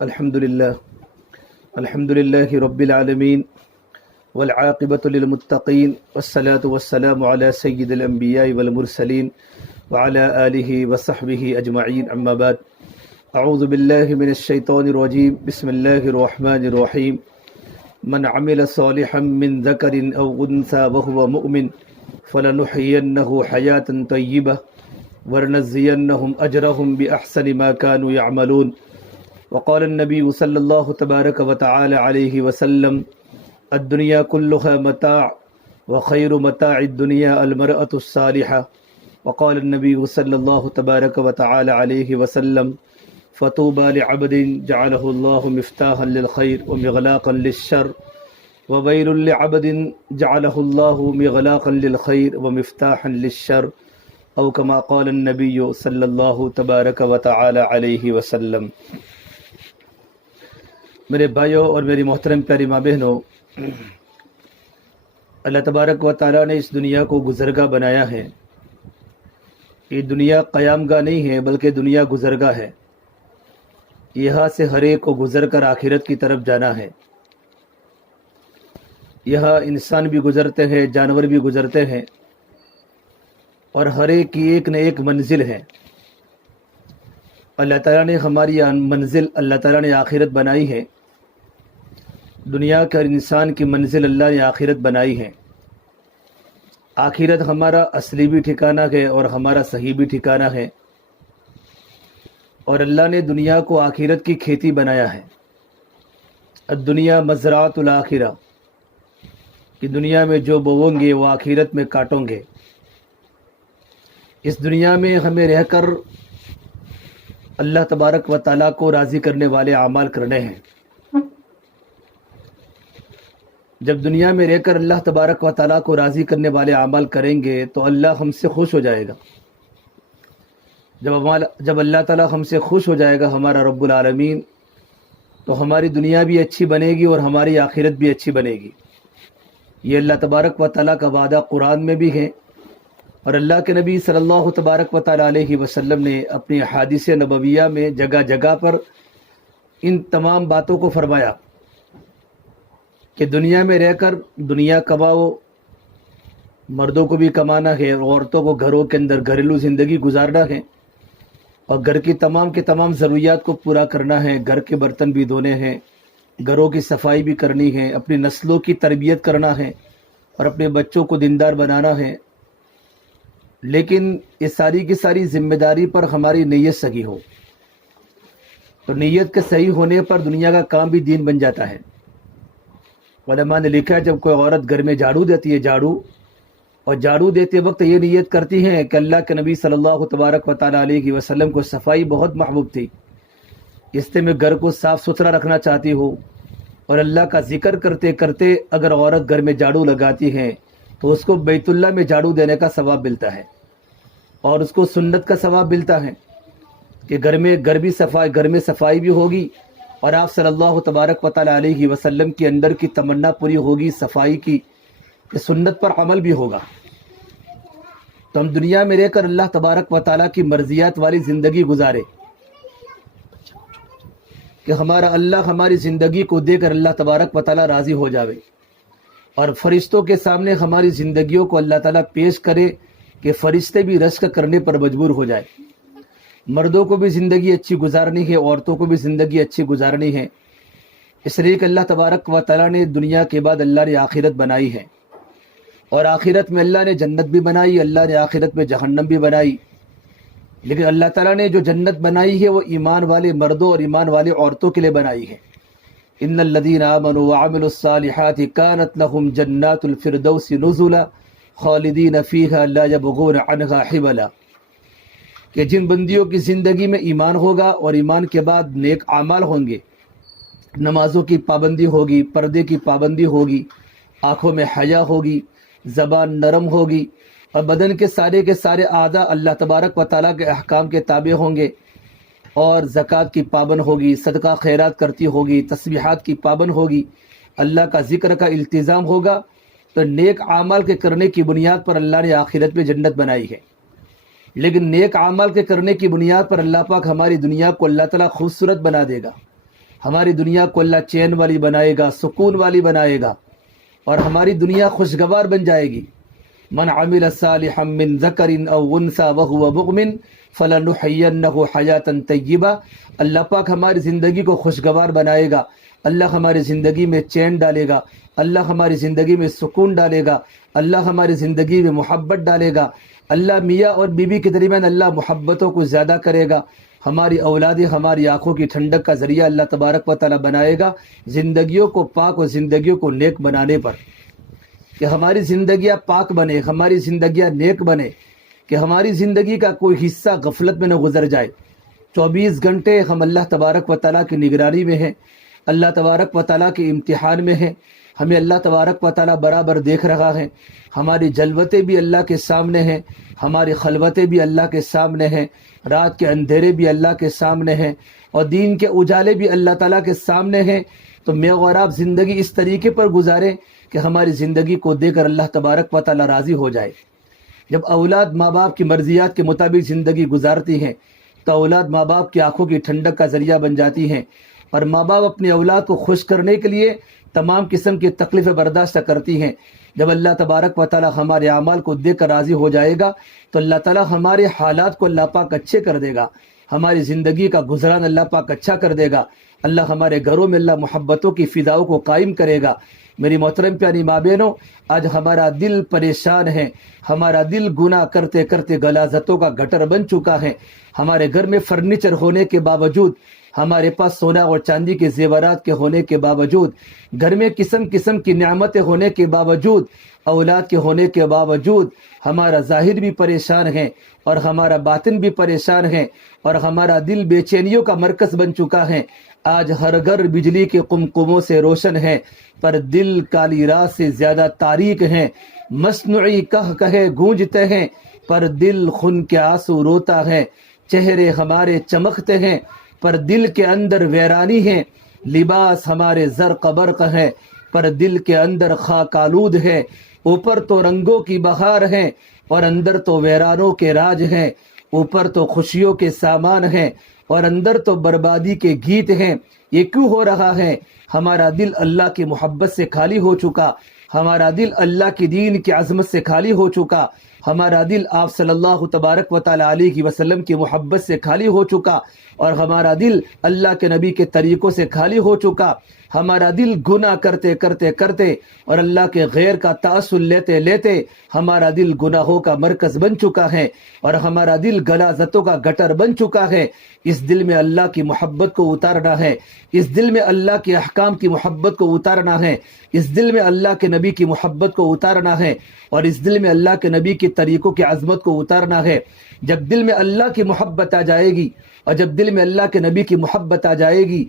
الحمد لله رب العالمين والعاقبة للمتقين والصلاة والسلام على سيد الأنبياء والمرسلين وعلى آله وصحبه أجمعين أما بعد أعوذ بالله من الشيطان الرجيم بسم الله الرحمن الرحيم من عمل صالحا من ذكر أو أنثى وهو مؤمن فلنحيينه حياة طيبة ولنجزينهم أجرهم بأحسن ما كانوا يعملون وقال النبي صلى الله تبارك وتعالى عليه وسلم الدنيا كلها متاع وخير متاع الدنيا المرأة الصالحة وقال النبي صلى الله تبارك وتعالى عليه وسلم فطوبى لعبد جعله الله مفتاحا للخير ومغلاقا للشر وويل لعبد جعله الله مغلاقا للخير ومفتاحا للشر أو كما قال النبي صلى الله تبارك وتعالى عليه وسلم۔ میرے بھائیوں اور میری محترم پیاری ماں بہنوں، اللہ تبارک و تعالیٰ نے اس دنیا کو گزرگاہ بنایا ہے۔ یہ دنیا قیام گاہ نہیں ہے بلکہ دنیا گزرگاہ ہے۔ یہاں سے ہر ایک کو گزر کر آخرت کی طرف جانا ہے۔ یہاں انسان بھی گزرتے ہیں، جانور بھی گزرتے ہیں، اور ہر ایک کی ایک نہ ایک منزل ہے۔ اللہ تعالیٰ نے ہماری منزل اللہ تعالیٰ نے آخرت بنائی ہے۔ دنیا کے انسان کی منزل اللہ نے آخرت بنائی ہے۔ آخرت ہمارا اصلی بھی ٹھکانہ ہے اور ہمارا صحیح بھی ٹھکانہ ہے، اور اللہ نے دنیا کو آخرت کی کھیتی بنایا ہے۔ الدنیا مزرعۃ الآخرہ، کہ دنیا میں جو بوؤں گے وہ آخرت میں کاٹوں گے۔ اس دنیا میں ہمیں رہ کر اللہ تبارک و تعالیٰ کو راضی کرنے والے اعمال کرنے ہیں۔ جب دنیا میں رہ کر اللہ تبارک و تعالیٰ کو راضی کرنے والے اعمال کریں گے تو اللہ ہم سے خوش ہو جائے گا۔ جب اللہ تعالیٰ ہم سے خوش ہو جائے گا ہمارا رب العالمین، تو ہماری دنیا بھی اچھی بنے گی اور ہماری آخرت بھی اچھی بنے گی۔ یہ اللہ تبارک و تعالیٰ کا وعدہ قرآن میں بھی ہے، اور اللہ کے نبی صلی اللہ تبارک و تعالیٰ علیہ وسلم نے اپنی احادیث نبویہ میں جگہ جگہ پر ان تمام باتوں کو فرمایا کہ دنیا میں رہ کر دنیا کماؤ، مردوں کو بھی کمانا ہے، عورتوں کو گھروں کے اندر گھریلو زندگی گزارنا ہے، اور گھر کی تمام کے تمام ضروریات کو پورا کرنا ہے۔ گھر کے برتن بھی دھونے ہیں، گھروں کی صفائی بھی کرنی ہے، اپنی نسلوں کی تربیت کرنا ہے، اور اپنے بچوں کو دیندار بنانا ہے۔ لیکن یہ ساری کی ساری ذمہ داری پر ہماری نیت صحیح ہو، تو نیت کے صحیح ہونے پر دنیا کا کام بھی دین بن جاتا ہے۔ علماء نے لکھا ہے جب کوئی عورت گھر میں جھاڑو دیتی ہے، اور جھاڑو دیتے وقت یہ نیت کرتی ہے کہ اللہ کے نبی صلی اللہ تبارک و تعالیٰ علیہ وسلم کو صفائی بہت محبوب تھی، اس سے میں گھر کو صاف ستھرا رکھنا چاہتی ہوں، اور اللہ کا ذکر کرتے کرتے اگر عورت گھر میں جھاڑو لگاتی ہے تو اس کو بیت اللہ میں جھاڑو دینے کا ثواب ملتا ہے، اور اس کو سنت کا ثواب ملتا ہے کہ گھر میں صفائی بھی ہوگی، اور آپ صلی اللہ تبارک و تعالیٰ علیہ وسلم کے اندر کی تمنا پوری ہوگی صفائی کی، کہ سنت پر عمل بھی ہوگا۔ تو ہم دنیا میں رہ کر اللہ تبارک و تعالیٰ کی مرضیات والی زندگی گزارے، کہ ہمارا اللہ ہماری زندگی کو دے کر اللہ تبارک و تعالیٰ راضی ہو جاوے، اور فرشتوں کے سامنے ہماری زندگیوں کو اللہ تعالیٰ پیش کرے کہ فرشتے بھی رشک کرنے پر مجبور ہو جائے۔ مردوں کو بھی زندگی اچھی گزارنی ہے، عورتوں کو بھی زندگی اچھی گزارنی ہے، اس لیے کہ اللہ تبارک و تعالیٰ نے دنیا کے بعد اللہ نے آخرت بنائی ہے، اور آخرت میں اللہ نے جنت بھی بنائی، اللہ نے آخرت میں جہنم بھی بنائی۔ لیکن اللہ تعالیٰ نے جو جنت بنائی ہے وہ ایمان والے مردوں اور ایمان والے عورتوں کے لیے بنائی ہے۔ ان الذین آمنوا وعملوا الصالحات كانت لهم جنات الفردوس نزلا خالدین فیہا لا یبغون عنہا حولا، کہ جن بندیوں کی زندگی میں ایمان ہوگا اور ایمان کے بعد نیک اعمال ہوں گے، نمازوں کی پابندی ہوگی، پردے کی پابندی ہوگی، آنکھوں میں حیا ہوگی، زبان نرم ہوگی، اور بدن کے سارے اعضاء اللہ تبارک و تعالیٰ کے احکام کے تابع ہوں گے، اور زکوٰۃ کی پابند ہوگی، صدقہ خیرات کرتی ہوگی، تسبیحات کی پابند ہوگی، اللہ کا ذکر کا التزام ہوگا، تو نیک اعمال کے کرنے کی بنیاد پر اللہ نے آخرت میں جنت بنائی ہے۔ لیکن نیک اعمال کے کرنے کی بنیاد پر اللہ پاک ہماری دنیا کو اللہ تعالیٰ خوبصورت بنا دے گا، ہماری دنیا کو اللہ چین والی بنائے گا، سکون والی بنائے گا، اور ہماری دنیا خوشگوار بن جائے گی۔ من عمل صالحا من ذکر او انثى وهو مؤمن فلنحيينه حیاتا طیبہ۔ اللہ پاک ہماری زندگی کو خوشگوار بنائے گا، اللہ ہماری زندگی میں چین ڈالے گا، اللہ ہماری زندگی میں سکون ڈالے گا، اللہ ہماری زندگی میں محبت ڈالے گا، اللہ میاں اور بیوی کے درمیان اللہ محبتوں کو زیادہ کرے گا، ہماری اولادیں ہماری آنکھوں کی ٹھنڈک کا ذریعہ اللہ تبارک و تعالیٰ بنائے گا، زندگیوں کو پاک اور زندگیوں کو نیک بنانے پر، کہ ہماری زندگیاں پاک بنے، ہماری زندگیاں نیک بنے، کہ ہماری زندگی کا کوئی حصہ غفلت میں نہ گزر جائے۔ 24 گھنٹے ہم اللہ تبارک و تعالیٰ کی نگرانی میں ہیں، اللہ تبارک و تعالیٰ کے امتحان میں ہیں، ہمیں اللہ تبارک و تعالیٰ برابر دیکھ رہا ہے، ہماری جلوتیں بھی اللہ کے سامنے ہیں، ہماری خلوتیں بھی اللہ کے سامنے ہیں، رات کے اندھیرے بھی اللہ کے سامنے ہیں، اور دین کے اجالے بھی اللہ تعالیٰ کے سامنے ہیں۔ تو میں اور آپ زندگی اس طریقے پر گزاریں کہ ہماری زندگی کو دے کر اللہ تبارک و تعالیٰ راضی ہو جائے۔ جب اولاد ماں باپ کی مرضیات کے مطابق زندگی گزارتی ہیں تو اولاد ماں باپ کی آنکھوں کی ٹھنڈک کا ذریعہ بن جاتی ہیں، اور ماں باپ اپنی اولاد کو خوش کرنے کے لیے تمام قسم کی تکلیفیں برداشت کرتی ہیں۔ جب اللہ تبارک و تعالیٰ ہمارے اعمال کو دیکھ کر راضی ہو جائے گا تو اللہ تعالیٰ ہمارے حالات کو اللہ پاک اچھے کر دے گا، ہماری زندگی کا گزران اللہ پاک اچھا کر دے گا، اللہ ہمارے گھروں میں اللہ محبتوں کی فضاؤں کو قائم کرے گا۔ میری محترم پیاری ماں بہنوں، آج ہمارا دل پریشان ہے، ہمارا دل گناہ کرتے کرتے غلاظتوں کا گٹر بن چکا ہے۔ ہمارے گھر میں فرنیچر ہونے کے باوجود، ہمارے پاس سونا اور چاندی کے زیورات کے ہونے کے باوجود، گھر میں قسم قسم کی نعمتیں ہونے کے باوجود، اولاد کے ہونے کے باوجود، ہمارا ظاہر بھی پریشان ہے اور ہمارا باطن بھی پریشان ہے، اور ہمارا دل بے چینیوں کا مرکز بن چکا ہے۔ آج ہر گھر بجلی کے قمقموں سے روشن ہے، پر دل کالی رات سے زیادہ تاریک ہیں۔ مصنوعی کہے گونجتے ہیں، پر دل خون کے آنسو روتا ہے۔ چہرے ہمارے چمکتے ہیں، پر دل کے اندر ویرانی ہے۔ لباس ہمارے زرق برق ہے، پر دل کے اندر خاک آلود ہے۔ اوپر تو رنگوں کی بہار ہے اور اندر تو ویرانوں کے راج ہیں۔ اوپر تو خوشیوں کے سامان ہیں اور اندر تو بربادی کے گیت ہیں۔ یہ کیوں ہو رہا ہے؟ ہمارا دل اللہ کی محبت سے خالی ہو چکا، ہمارا دل اللہ کی دین کی عظمت سے خالی ہو چکا، ہمارا دل آپ صلی اللہ تبارک و تعالی علیہ وسلم کی محبت سے خالی ہو چکا، اور ہمارا دل اللہ کے نبی کے طریقوں سے خالی ہو چکا۔ ہمارا دل گناہ کرتے کرتے کرتے اور اللہ کے غیر کا تأثر لیتے لیتے ہمارا دل گناہوں کا مرکز بن چکا ہے، اور ہمارا دل غلاظتوں کا گٹر بن چکا ہے۔ اس دل میں اللہ کی محبت کو اتارنا ہے، اس دل میں اللہ کے احکام کی محبت کو اتارنا ہے، اس دل میں اللہ کے نبی کی محبت کو اتارنا ہے، اور اس دل میں اللہ کے نبی کے طریقوں کی عظمت کو اتارنا ہے۔ جب دل میں اللہ کی محبت آ جائے گی اور جب دل میں اللہ کے نبی کی محبت آ جائے گی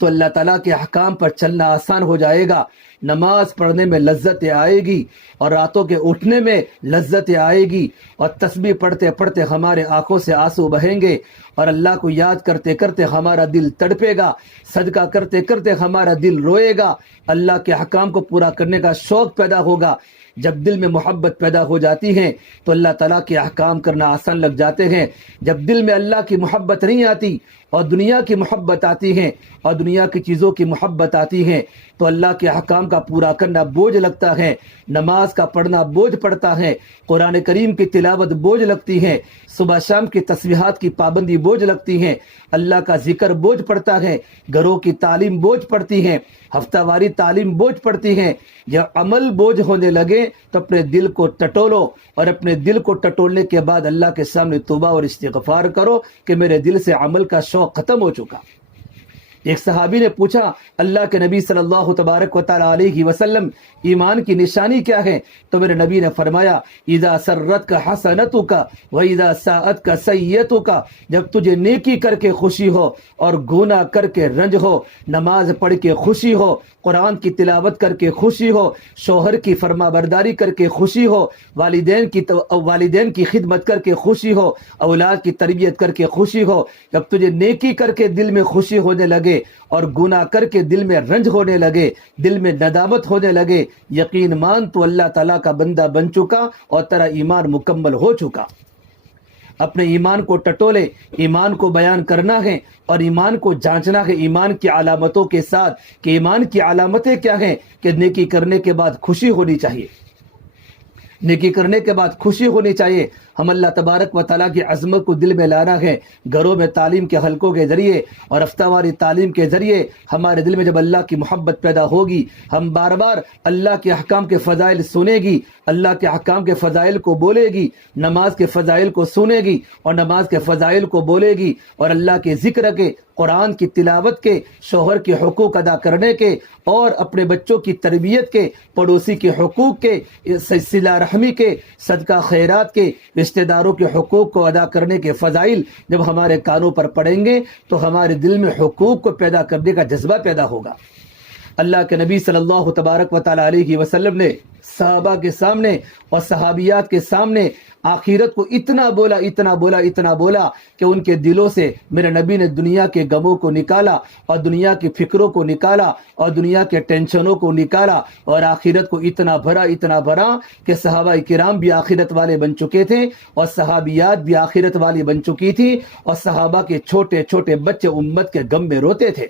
تو اللہ تعالیٰ کے احکام پر چلنا آسان ہو جائے گا، نماز پڑھنے میں لذت آئے گی، اور راتوں کے اٹھنے میں لذت آئے گی، اور تسبیح پڑھتے پڑھتے ہمارے آنکھوں سے آنسو بہیں گے، اور اللہ کو یاد کرتے کرتے ہمارا دل تڑپے گا، صدقہ کرتے کرتے ہمارا دل روئے گا، اللہ کے احکام کو پورا کرنے کا شوق پیدا ہوگا۔ جب دل میں محبت پیدا ہو جاتی ہے تو اللہ تعالیٰ کے احکام کرنا آسان لگ جاتے ہیں۔ جب دل میں اللہ کی محبت نہیں آتی اور دنیا کی محبت آتی ہے اور دنیا کی چیزوں کی محبت آتی ہے تو اللہ کے احکام کا پورا کرنا بوجھ لگتا ہے، نماز کا پڑھنا بوجھ پڑتا ہے، قرآن کریم کی تلاوت بوجھ لگتی ہے، صبح شام کی تسبیحات کی پابندی بوجھ لگتی ہے، اللہ کا ذکر بوجھ پڑتا ہے، گھروں کی تعلیم بوجھ پڑتی ہے، ہفتہ واری تعلیم بوجھ پڑتی ہے۔ جب عمل بوجھ ہونے لگے تو اپنے دل کو ٹٹولو، اور اپنے دل کو ٹٹولنے کے بعد اللہ کے سامنے توبہ اور استغفار کرو کہ میرے دل سے عمل کا شوق ختم ہو چکا۔ ایک صحابی نے پوچھا اللہ کے نبی صلی اللہ تبارک و تعالی علیہ وسلم ایمان کی نشانی کیا ہے؟ تو میرے نبی نے فرمایا اذا سرت کا حسنتک و اذا ساءت کا سیئتک، جب تجھے نیکی کر کے خوشی ہو اور گناہ کر کے رنج ہو، نماز پڑھ کے خوشی ہو، قرآن کی تلاوت کر کے خوشی ہو، شوہر کی فرما برداری کر کے خوشی ہو، والدین کی خدمت کر کے خوشی ہو، اولاد کی تربیت کر کے خوشی ہو، جب تجھے نیکی کر کے دل میں خوشی ہونے لگے اور گناہ کر کے دل میں رنج ہونے لگے، دل میں ندامت ہونے لگے، یقین مان تو اللہ تعالیٰ کا بندہ بن چکا اور تیرا ایمان مکمل ہو چکا۔ اپنے ایمان کو ٹٹولے، ایمان کو بیان کرنا ہے اور ایمان کو جانچنا ہے ایمان کی علامتوں کے ساتھ کہ ایمان کی علامتیں کیا ہیں، کہ نیکی کرنے کے بعد خوشی ہونی چاہیے، نیکی کرنے کے بعد خوشی ہونی چاہیے۔ ہم اللہ تبارک و تعالیٰ کی عظمت کو دل میں لانا ہے، گھروں میں تعلیم کے حلقوں کے ذریعے اور ہفتہ واری تعلیم کے ذریعے ہمارے دل میں جب اللہ کی محبت پیدا ہوگی، ہم بار بار اللہ کے احکام کے فضائل سنے گی، اللہ کے احکام کے فضائل کو بولے گی، نماز کے فضائل کو سنے گی اور نماز کے فضائل کو بولے گی، اور اللہ کے ذکر کے، قرآن کی تلاوت کے، شوہر کے حقوق ادا کرنے کے اور اپنے بچوں کی تربیت کے، پڑوسی کے حقوق کے، صلہ رحمی کے، صدقہ خیرات کے، رشتہ داروں کے حقوق کو ادا کرنے کے فضائل جب ہمارے کانوں پر پڑیں گے تو ہمارے دل میں حقوق کو پیدا کرنے کا جذبہ پیدا ہوگا۔ اللہ کے نبی صلی اللہ تبارک و تعالیٰ علیہ وسلم نے صحابہ کے سامنے اور صحابیات کے سامنے آخرت کو اتنا بولا کہ ان کے دلوں سے میرے نبی نے دنیا کے غموں کو نکالا اور دنیا کی فکروں کو نکالا اور دنیا کے ٹینشنوں کو نکالا اور آخرت کو اتنا بھرا کہ صحابہ کرام بھی آخرت والے بن چکے تھے اور صحابیات بھی آخرت والی بن چکی تھی، اور صحابہ کے چھوٹے چھوٹے بچے امت کے غم میں روتے تھے،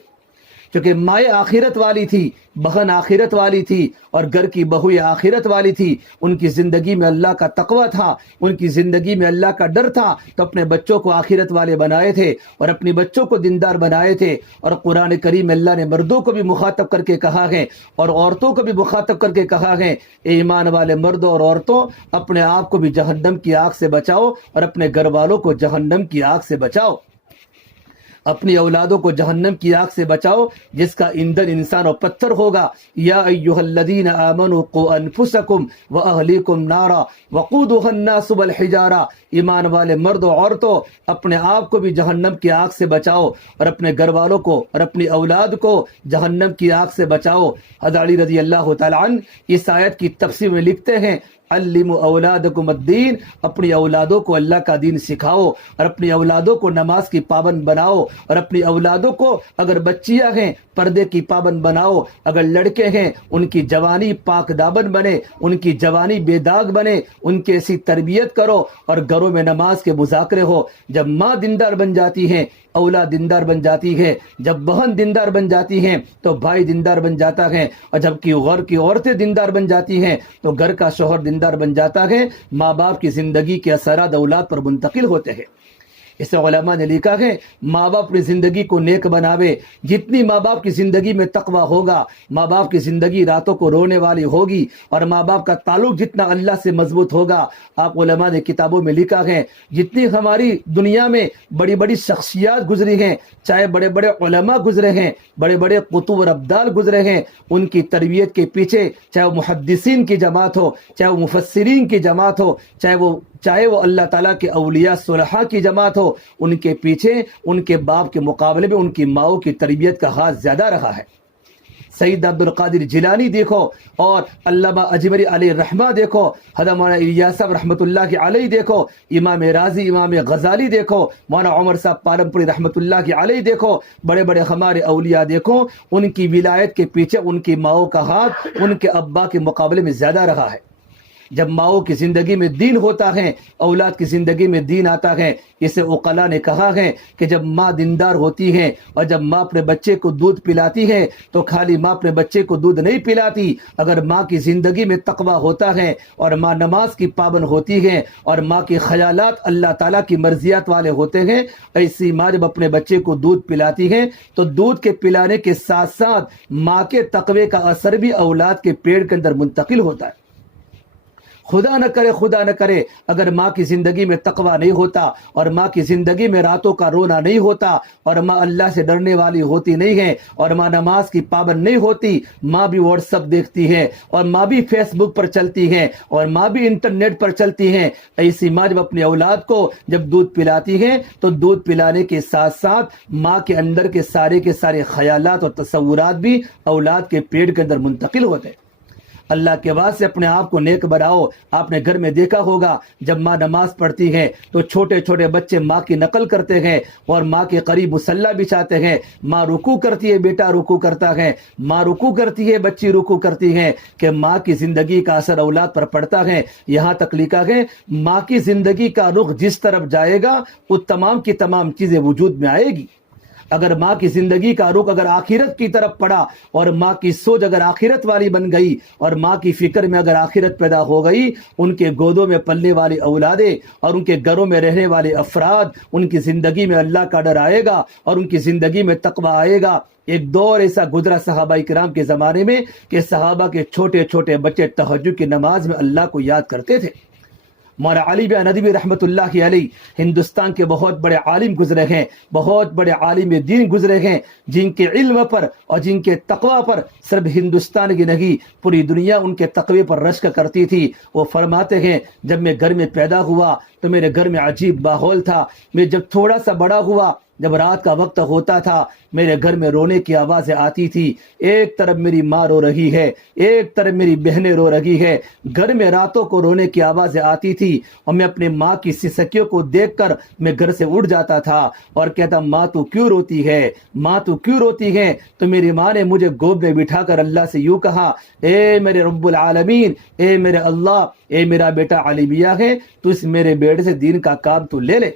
کیونکہ مائیں آخرت والی تھی، بہن آخرت والی تھی اور گھر کی بہو آخرت والی تھی۔ ان کی زندگی میں اللہ کا تقوی تھا، ان کی زندگی میں اللہ کا ڈر تھا، تو اپنے بچوں کو آخرت والے بنائے تھے اور اپنی بچوں کو دیندار بنائے تھے۔ اور قرآن کریم میں اللہ نے مردوں کو بھی مخاطب کر کے کہا ہے اور عورتوں کو بھی مخاطب کر کے کہا ہے، اے ایمان والے مردوں اور عورتوں، اپنے آپ کو بھی جہنم کی آگ سے بچاؤ اور اپنے گھر والوں کو جہنم کی آگ سے بچاؤ، اپنی اولادوں کو جہنم کی آگ سے بچاؤ جس کا ایندھن انسان اور پتھر ہوگا۔ یا ایھا الذین آمنوا قوا انفسکم واہلیکم نارا وقودھا الناس والحجارہ، ایمان والے مرد و عورتوں، اپنے آپ کو بھی جہنم کی آگ سے بچاؤ اور اپنے گھر والوں کو اور اپنی اولاد کو جہنم کی آگ سے بچاؤ۔ حضرت علی رضی اللہ تعالی عنہ اس آیت کی تفسیر میں لکھتے ہیں، علموا اولادکم الدین، اپنی اولادوں کو اللہ کا دین سکھاؤ اور اپنی اولادوں کو نماز کی پابند بناؤ، اور اپنی اولادوں کو اگر بچیاں ہیں پردے کی پابند بناؤ، اگر لڑکے ہیں ان کی جوانی پاک دامن بنے، ان کی جوانی بے داغ بنے، ان کی ایسی تربیت کرو اور گھروں میں نماز کے مذاکرے ہو۔ جب ماں دیندار بن جاتی ہے اولاد دیندار بن جاتی ہے، جب بہن دیندار بن جاتی ہیں تو بھائی دیندار بن جاتا ہے، اور جب کہ گھر کی عورتیں دیندار بن جاتی ہیں تو گھر کا شوہر دیندار بن جاتا ہے۔ ماں باپ کی زندگی کے اثرات اولاد پر منتقل ہوتے ہیں۔ اسے علماء نے لکھا ہے، ماں باپ اپنی زندگی کو نیک بناوے، جتنی ماں باپ کی زندگی میں تقوی ہوگا، ماں باپ کی زندگی راتوں کو رونے والی ہوگی، اور ماں باپ کا تعلق جتنا اللہ سے مضبوط ہوگا۔ آپ علماء نے کتابوں میں لکھا ہے، جتنی ہماری دنیا میں بڑی بڑی شخصیات گزری ہیں، چاہے بڑے بڑے علماء گزرے ہیں، بڑے بڑے قطب اور ابدال گزرے ہیں، ان کی تربیت کے پیچھے چاہے وہ محدثین کی جماعت ہو، چاہے وہ مفسرین کی جماعت ہو، چاہے وہ اللہ تعالیٰ کے اولیاء صلحاء کی جماعت ہو، ان کے پیچھے ان کے باپ کے مقابلے میں ان کی ماؤں کی تربیت کا ہاتھ زیادہ رہا ہے۔ سید عبد القادر جیلانی دیکھو اور علامہ اجمری علیہ رحمہ دیکھو، حضرت مولانا الیاس صاحب رحمۃ اللہ علیہ دیکھو، امام راضی، امام غزالی دیکھو، مولانا عمر صاحب پالمپوری رحمۃ اللہ علیہ دیکھو، بڑے بڑے ہمارے اولیاء دیکھو، ان کی ولایت کے پیچھے ان کی ماؤں کا ہاتھ ان کے ابا کے مقابلے میں زیادہ رہا ہے۔ جب ماؤں کی زندگی میں دین ہوتا ہے، اولاد کی زندگی میں دین آتا ہے۔ اسے عقلاء نے کہا ہے کہ جب ماں دیندار ہوتی ہے اور جب ماں اپنے بچے کو دودھ پلاتی ہے تو خالی ماں اپنے بچے کو دودھ نہیں پلاتی، اگر ماں کی زندگی میں تقوی ہوتا ہے اور ماں نماز کی پابند ہوتی ہے اور ماں کے خیالات اللہ تعالیٰ کی مرضیات والے ہوتے ہیں، ایسی ماں جب اپنے بچے کو دودھ پلاتی ہے تو دودھ کے پلانے کے ساتھ ساتھ ماں کے تقوی کا اثر بھی اولاد کے پیٹ کے اندر منتقل ہوتا ہے۔ خدا نہ کرے اگر ماں کی زندگی میں تقوی نہیں ہوتا اور ماں کی زندگی میں راتوں کا رونا نہیں ہوتا اور ماں اللہ سے ڈرنے والی ہوتی نہیں ہے اور ماں نماز کی پابند نہیں ہوتی، ماں بھی واٹس ایپ دیکھتی ہے اور ماں بھی فیس بک پر چلتی ہے اور ماں بھی انٹرنیٹ پر چلتی ہے، ایسی ماں جب اپنی اولاد کو جب دودھ پلاتی ہے تو دودھ پلانے کے ساتھ ساتھ ماں کے اندر کے سارے خیالات اور تصورات بھی اولاد کے پیٹ کے اندر منتقل ہوتے ہیں۔ اللہ کے واسطے اپنے آپ کو نیک بناؤ۔ آپ نے گھر میں دیکھا ہوگا جب ماں نماز پڑھتی ہے تو چھوٹے چھوٹے بچے ماں کی نقل کرتے ہیں اور ماں کے قریب مصلی بچھاتے ہیں۔ ماں رکوع کرتی ہے، بیٹا رکوع کرتا ہے، ماں رکوع کرتی ہے، بچی رکوع کرتی ہے، کہ ماں کی زندگی کا اثر اولاد پر پڑتا ہے۔ یہاں تک لکھا ہے ماں کی زندگی کا رخ جس طرف جائے گا وہ تمام کی تمام چیزیں وجود میں آئے گی۔ اگر ماں کی زندگی کا رخ اگر آخرت کی طرف پڑا اور ماں کی سوچ اگر آخرت والی بن گئی اور ماں کی فکر میں اگر آخرت پیدا ہو گئی، ان کے گودوں میں پلنے والی اولادیں اور ان کے گھروں میں رہنے والے افراد، ان کی زندگی میں اللہ کا ڈر آئے گا اور ان کی زندگی میں تقوی آئے گا۔ ایک دور ایسا گزرا صحابہ کرام کے زمانے میں کہ صحابہ کے چھوٹے چھوٹے بچے تہجد کی نماز میں اللہ کو یاد کرتے تھے۔ مولانا علی بن ندوی رحمۃ اللہ علیہ ہندوستان کے بہت بڑے عالم گزرے ہیں، بہت بڑے عالم دین گزرے ہیں، جن کے علم پر اور جن کے تقوی پر صرف ہندوستان کی نہیں پوری دنیا ان کے تقوی پر رشک کرتی تھی۔ وہ فرماتے ہیں جب میں گھر میں پیدا ہوا تو میرے گھر میں عجیب ماحول تھا۔ میں جب تھوڑا سا بڑا ہوا، جب رات کا وقت ہوتا تھا، میرے گھر میں رونے کی آوازیں آتی تھی۔ ایک طرف میری ماں رو رہی ہے، ایک طرف میری بہنیں رو رہی ہے۔ گھر میں راتوں کو رونے کی آوازیں آتی تھی اور میں اپنے ماں کی سسکیوں کو دیکھ کر میں گھر سے اٹھ جاتا تھا اور کہتا ماں تو کیوں روتی ہے، ماں تو کیوں روتی ہے؟ تو میری ماں نے مجھے گود میں بٹھا کر اللہ سے یوں کہا، اے میرے رب العالمین، اے میرے اللہ، اے میرا بیٹا علی میاں ہے، تو اس میرے بیٹے سے دین کا کام تو لے لے۔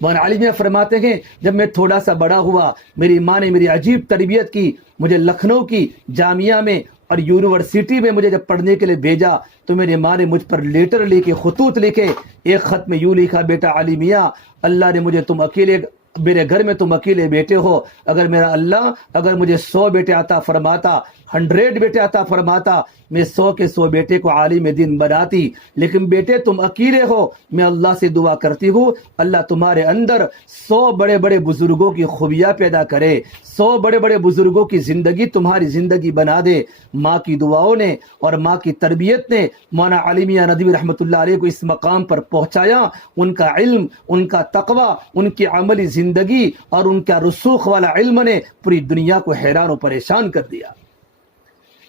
مولانا علی میاں فرماتے ہیں جب میں تھوڑا سا بڑا ہوا، میری ماں نے میری عجیب تربیت کی، مجھے لکھنؤ کی جامعہ میں اور یونیورسٹی میں مجھے جب پڑھنے کے لیے بھیجا تو میری ماں نے مجھ پر لیٹر لکھے، خطوط لکھے۔ ایک خط میں یوں لکھا، بیٹا علی میاں، اللہ نے مجھے تم اکیلے، میرے گھر میں تم اکیلے بیٹے ہو، اگر میرا اللہ اگر مجھے 100 بیٹے عطا فرماتا، 100 بیٹے عطا فرماتا، میں 100 کے 100 بیٹے کو عالم دین بناتی، لیکن بیٹے تم اکیلے ہو۔ میں اللہ سے دعا کرتی ہوں اللہ تمہارے اندر 100 بڑے بڑے بزرگوں کی خوبیاں پیدا کرے، 100 بڑے بڑے بزرگوں کی زندگی تمہاری زندگی بنا دے۔ ماں کی دعاؤں نے اور ماں کی تربیت نے مولانا علی میاں ندوی رحمۃ اللہ علیہ کو اس مقام پر پہنچایا۔ ان کا علم، ان کا تقوی، ان کی عملی زندگی اور ان کا رسوخ والا علم نے پوری دنیا کو حیران و پریشان کر دیا۔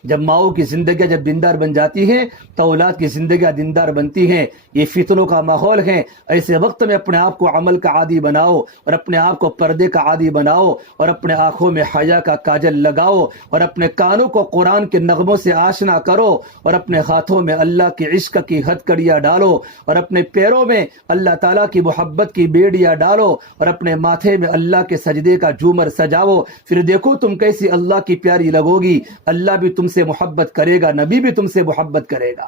جب ماؤں کی زندگیاں جب دیندار بن جاتی ہیں تو اولاد کی زندگیاں دیندار بنتی ہیں۔ یہ فتنوں کا ماحول ہے، ایسے وقت میں اپنے آپ کو عمل کا عادی بناؤ اور اپنے آپ کو پردے کا عادی بناؤ اور اپنے آنکھوں میں حیا کا کاجل لگاؤ اور اپنے کانوں کو قرآن کے نغموں سے آشنا کرو اور اپنے ہاتھوں میں اللہ کے عشق کی ہتکڑیاں ڈالو اور اپنے پیروں میں اللہ تعالیٰ کی محبت کی بیڑیاں ڈالو اور اپنے ماتھے میں اللہ کے سجدے کا جھومر سجاؤ۔ پھر دیکھو تم کیسی اللہ کی پیاری لگو گی، اللہ بھی تم سے محبت کرے گا، نبی بھی تم سے محبت کرے گا۔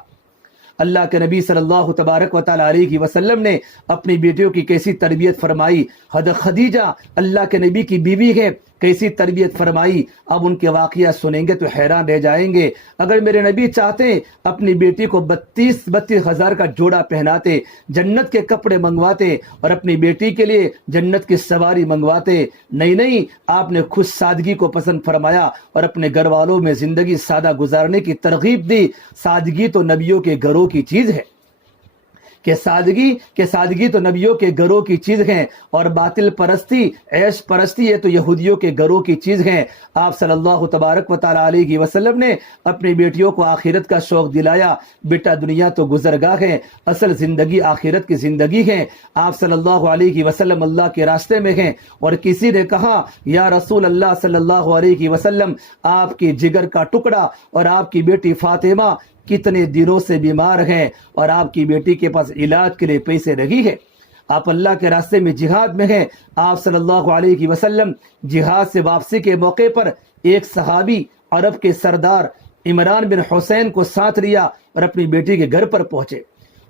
اللہ کے نبی صلی اللہ تبارک و تعالی علیہ وسلم نے اپنی بیٹیوں کی کیسی تربیت فرمائی۔ حضرت خدیجہ اللہ کے نبی کی بیوی ہے، کیسی تربیت فرمائی۔ اب ان کے واقعات سنیں گے تو حیران رہ جائیں گے۔ اگر میرے نبی چاہتے اپنی بیٹی کو 32 ہزار کا جوڑا پہناتے، جنت کے کپڑے منگواتے اور اپنی بیٹی کے لیے جنت کی سواری منگواتے۔ نہیں، آپ نے خود سادگی کو پسند فرمایا اور اپنے گھر والوں میں زندگی سادہ گزارنے کی ترغیب دی۔ سادگی تو نبیوں کے گھروں کی چیز ہے، کہ سادگی تو نبیوں کے گھروں کی چیز ہے، اور باطل پرستی، عیش پرستی یہ تو یہودیوں کے گھروں کی چیز ہے۔ آپ صلی اللہ تبارک و تعالی علیہ وسلم نے اپنی بیٹیوں کو آخرت کا شوق دلایا۔ بیٹا دنیا تو گزرگاہ ہے، اصل زندگی آخرت کی زندگی ہے۔ آپ صلی اللہ علیہ وسلم اللہ کے راستے میں ہیں اور کسی نے کہا یا رسول اللہ صلی اللہ علیہ وسلم، آپ کی جگر کا ٹکڑا اور آپ کی بیٹی فاطمہ کتنے دنوں سے بیمار ہیں اور آپ کی بیٹی کے پاس علاج کے لیے پیسے نہیں ہے، آپ اللہ کے راستے میں جہاد میں ہیں۔ آپ صلی اللہ علیہ وسلم جہاد سے واپسی کے موقع پر ایک صحابی عرب کے سردار عمران بن حسین کو ساتھ لیا اور اپنی بیٹی کے گھر پر پہنچے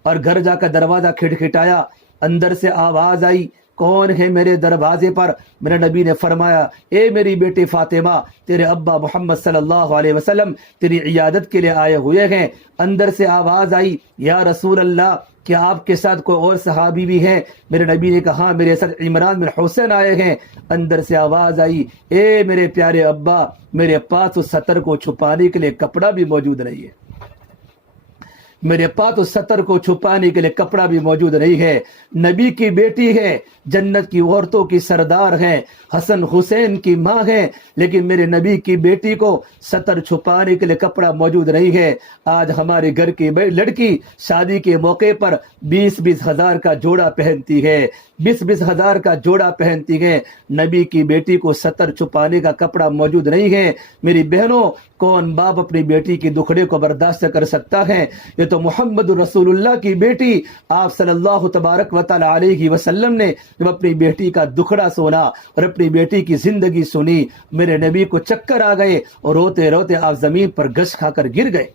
اور گھر جا کر دروازہ کھٹکھٹایا۔ اندر سے آواز آئی، کون ہے میرے دروازے پر؟ میرے نبی نے فرمایا، اے میری بیٹی فاطمہ، تیرے ابا محمد صلی اللہ علیہ وسلم تیری عیادت کے لیے آئے ہوئے ہیں۔ اندر سے آواز آئی، یا رسول اللہ، کیا آپ کے ساتھ کوئی اور صحابی بھی ہے؟ میرے نبی نے کہا، میرے ساتھ عمران بن حسین آئے ہیں۔ اندر سے آواز آئی، اے میرے پیارے ابا، میرے پاس اس سطر کو چھپانے کے لیے کپڑا بھی موجود نہیں ہے۔ میرے پاس تو سطر کو چھپانے کے لیے کپڑا بھی موجود نہیں ہے. نبی کی بیٹی ہے, جنت کی عورتوں کی سردار ہے, حسن حسین کی ماں ہے, لیکن میرے نبی کی بیٹی کو سطر چھپانے کے لیے کپڑا موجود نہیں ہے. آج ہمارے گھر کی لڑکی شادی کے موقع پر 20-20 ہزار کا جوڑا پہنتی ہے, 20-20 ہزار کا جوڑا پہنتی ہے. نبی کی بیٹی کو سطر چھپانے کا کپڑا موجود نہیں ہے. میری بہنوں, کون باپ اپنی بیٹی کی دکھڑے کو برداشت کر سکتا ہے؟ یہ تو محمد رسول اللہ کی بیٹی آپ صلی اللہ تبارک و تعالی علیہ وسلم نے جب اپنی بیٹی کا دکھڑا سونا اور اپنی بیٹی کی زندگی سنی, میرے نبی کو چکر آ گئے اور روتے روتے آپ زمین پر گش کھا کر گر گئے.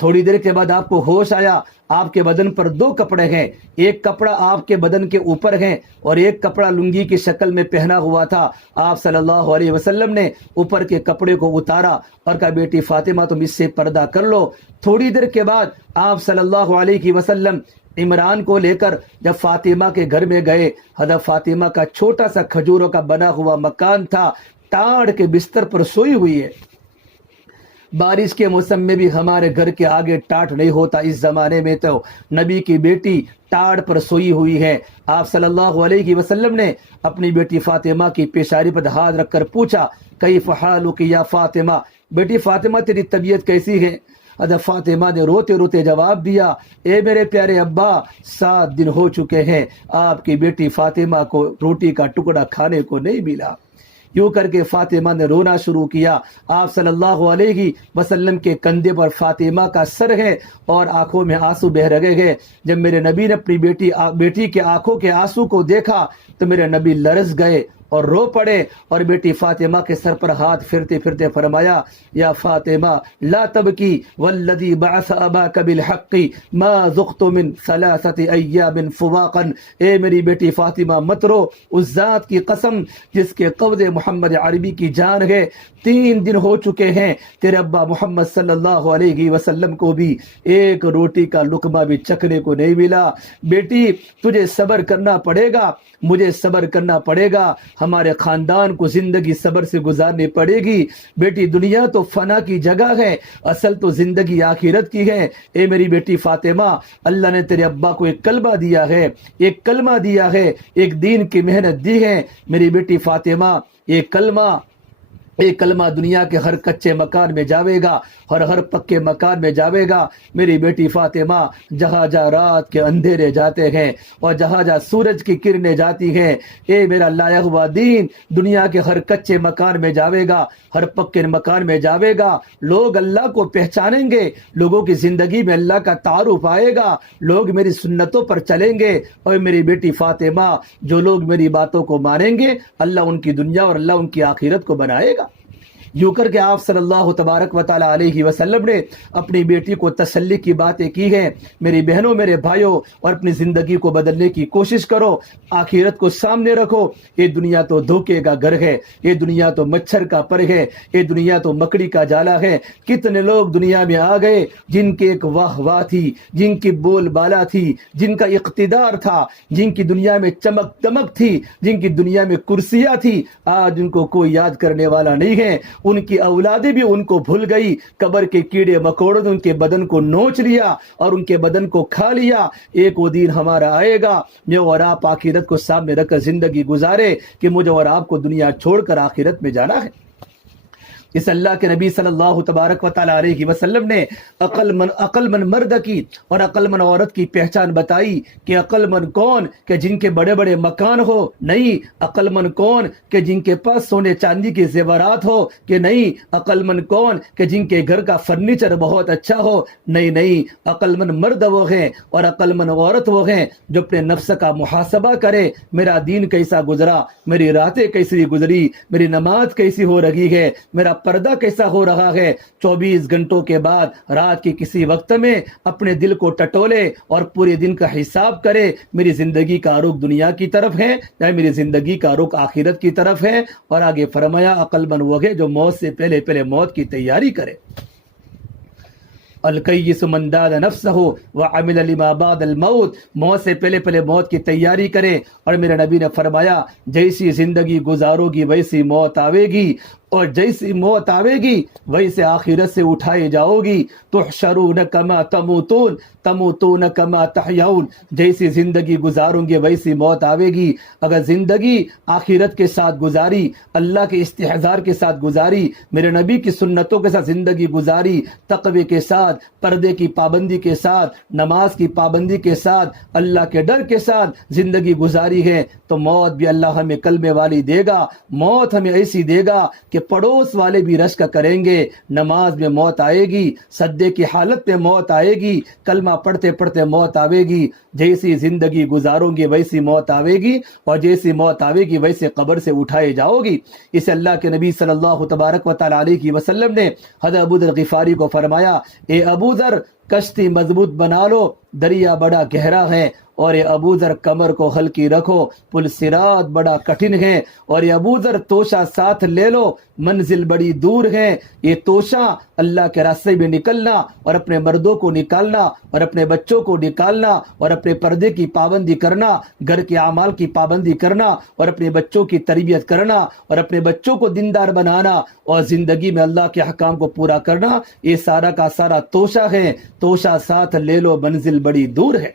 تھوڑی دیر کے بعد آپ کو ہوش آیا. آپ کے بدن پر 2 کپڑے ہیں, ایک کپڑا آپ کے بدن کے اوپر ہے اور ایک کپڑا لنگی کی شکل میں پہنا ہوا تھا. آپ صلی اللہ علیہ وسلم نے اوپر کے کپڑے کو اتارا اور کہا, بیٹی فاطمہ تم اس سے پردہ کر لو. تھوڑی دیر کے بعد آپ صلی اللہ علیہ وسلم عمران کو لے کر جب فاطمہ کے گھر میں گئے, حضرت فاطمہ کا چھوٹا سا کھجوروں کا بنا ہوا مکان تھا, ٹاڑ کے بستر پر سوئی ہوئی ہے. بارش کے موسم میں بھی ہمارے گھر کے آگے ٹاٹ نہیں ہوتا, اس زمانے میں تو نبی کی بیٹی ٹاڑ پر سوئی ہوئی ہے. آپ صلی اللہ علیہ وسلم نے اپنی بیٹی فاطمہ کی پیشانی پر ہاتھ رکھ کر پوچھا, کیف حالک یا فاطمہ, بیٹی فاطمہ تیری طبیعت کیسی ہے؟ حضرت فاطمہ نے روتے روتے جواب دیا, اے میرے پیارے ابا, 7 دن ہو چکے ہیں آپ کی بیٹی فاطمہ کو روٹی کا ٹکڑا کھانے کو نہیں ملا. یوں کر کے فاطمہ نے رونا شروع کیا. آپ صلی اللہ علیہ وسلم کے کندھے پر فاطمہ کا سر ہے اور آنکھوں میں آنسو بہ رہے ہیں. جب میرے نبی نے اپنی بیٹی کے آنکھوں کے آنسو کو دیکھا تو میرے نبی لرز گئے اور رو پڑے اور بیٹی فاطمہ کے سر پر ہاتھ پھرتے پھرتے فرمایا, یا فاطمہ لا تبکی والذی بعث اباک بالحق ما ذقت من 3 ایام فواقا, اے میری بیٹی فاطمہ مت رو, اس ذات کی قسم جس کے قبض محمد عربی کی جان ہے, 3 دن ہو چکے ہیں تیرے ابا محمد صلی اللہ علیہ وسلم کو بھی ایک روٹی کا لقمہ بھی چکھنے کو نہیں ملا. بیٹی تجھے صبر کرنا پڑے گا, مجھے صبر کرنا پڑے گا, ہمارے خاندان کو زندگی صبر سے گزارنی پڑے گی. بیٹی دنیا تو فنا کی جگہ ہے, اصل تو زندگی آخرت کی ہے. اے میری بیٹی فاطمہ, اللہ نے تیرے ابا کو ایک کلمہ دیا ہے, ایک کلمہ دیا ہے, ایک دین کی محنت دی ہے. میری بیٹی فاطمہ, ایک کلمہ دنیا کے ہر کچے مکان میں جاوے گا اور ہر پکے مکان میں جاوے گا. میری بیٹی فاطمہ, جہاں جہاں رات کے اندھیرے جاتے ہیں اور جہاں جہاں سورج کی کرنیں جاتی ہیں, اے میرا لایا ہوا دین دنیا کے ہر کچے مکان میں جاوے گا, ہر پکے مکان میں جاوے گا. لوگ اللہ کو پہچانیں گے, لوگوں کی زندگی میں اللہ کا تعارف آئے گا, لوگ میری سنتوں پر چلیں گے. اور میری بیٹی فاطمہ, جو لوگ میری باتوں کو مانیں گے اللہ ان کی دنیا اور اللہ ان کی آخرت کو بنائے گا. یوں کر کے آپ صلی اللہ تبارک و تعالی علیہ وسلم نے اپنی بیٹی کو تسلی کی باتیں کی ہیں. میری بہنوں, میرے بھائیوں, اور اپنی زندگی کو بدلنے کی کوشش کرو, آخرت کو سامنے رکھو. یہ دنیا تو دھوکے کا گھر ہے, یہ دنیا تو مچھر کا پر ہے, یہ دنیا تو مکڑی کا جالا ہے. کتنے لوگ دنیا میں آ گئے جن کی ایک واہ واہ تھی, جن کی بول بالا تھی, جن کا اقتدار تھا, جن کی دنیا میں چمک دمک تھی, جن کی دنیا میں کرسیاں تھی, آج ان کو کوئی یاد کرنے والا نہیں ہے. ان کی اولادیں بھی ان کو بھول گئی. قبر کے کیڑے مکوڑوں نے ان کے بدن کو نوچ لیا اور ان کے بدن کو کھا لیا. ایک وہ دن ہمارا آئے گا میں اور آپ آخرت کو سامنے رکھ کر زندگی گزارے کہ مجھے اور آپ کو دنیا چھوڑ کر آخرت میں جانا ہے. اس اللہ کے نبی صلی اللہ تبارک و تعالی علیہ وسلم نے عقل مند مرد کی اور عقل مند عورت کی پہچان بتائی کہ عقل مند کون کہ جن کے بڑے بڑے مکان ہو, نہیں. عقل مند کون کہ جن کے پاس سونے چاندی کے زیورات ہو, کہ نہیں. عقل مند کون کہ جن کے گھر کا فرنیچر بہت اچھا ہو, نہیں. عقل مند مرد وہ ہیں اور عقل مند عورت وہ ہیں جو اپنے نفس کا محاسبہ کرے. میرا دین کیسا گزرا, میری راتیں کیسی گزری, میری نماز کیسی ہو رہی ہے, میرا پردہ کیسا ہو رہا ہے. 24 گھنٹوں کے بعد رات کے کسی وقت میں اپنے دل کو ٹٹولے اور پورے دن کا حساب کرے. میری زندگی کا رخ دنیا کی طرف ہے یا میری زندگی کا رخ آخرت کی طرف ہے. اور آگے فرمایا, عقل مند وہ ہے جو موت سے پہلے موت کی تیاری کرے. الکیس من داد نفسہ وعمل لما بعد الموت، موت سے پہلے پہلے موت کی تیاری کرے. اور میرے نبی نے فرمایا جیسی زندگی گزارو گی ویسی موت آوے گی، اور جیسی موت آوے گی ویسے آخرت سے اٹھائے جاؤ گی. تحشرون کما تموتون تموتون کما تحیون، جیسی زندگی گزاروں گے ویسی موت آوے گی. اگر زندگی آخرت کے ساتھ گزاری، اللہ کے استحضار کے ساتھ گزاری، میرے نبی کی سنتوں کے ساتھ زندگی گزاری، تقوی کے ساتھ، پردے کی پابندی کے ساتھ، نماز کی پابندی کے ساتھ، اللہ کے ڈر کے ساتھ زندگی گزاری ہے، تو موت بھی اللہ ہمیں کلمے والی دے گا. موت ہمیں ایسی دے گا کہ پڑوس والے بھی رشک کریں گے. نماز میں موت آئے گی، سجدے کی حالت میں موت آئے گی، کلمہ پڑھتے پڑھتے موت آئے گی. جیسی زندگی گزارو گے ویسی موت آئے گی، اور جیسی موت آئے گی ویسے قبر سے اٹھائے جاؤ گی. اسے اللہ کے نبی صلی اللہ تبارک و تعالی علیہ وسلم نے حضرت ابو ذر غفاری کو فرمایا، اے ابو ذر کشتی مضبوط بنا لو، دریا بڑا گہرا ہے، اور یہ ابو ذر کمر کو ہلکی رکھو، پل صراط بڑا کٹھن ہے، اور یہ ابو ذر توشہ ساتھ لے لو، منزل بڑی دور ہے. یہ توشہ اللہ کے راستے میں نکلنا، اور اپنے مردوں کو نکالنا، اور اپنے بچوں کو نکالنا، اور اپنے پردے کی پابندی کرنا، گھر کے اعمال کی پابندی کرنا، اور اپنے بچوں کی تربیت کرنا، اور اپنے بچوں کو دیندار بنانا، اور زندگی میں اللہ کے احکام کو پورا کرنا، یہ سارا کا سارا توشہ ہے. توشہ ساتھ لے لو، منزل بڑی دور ہے.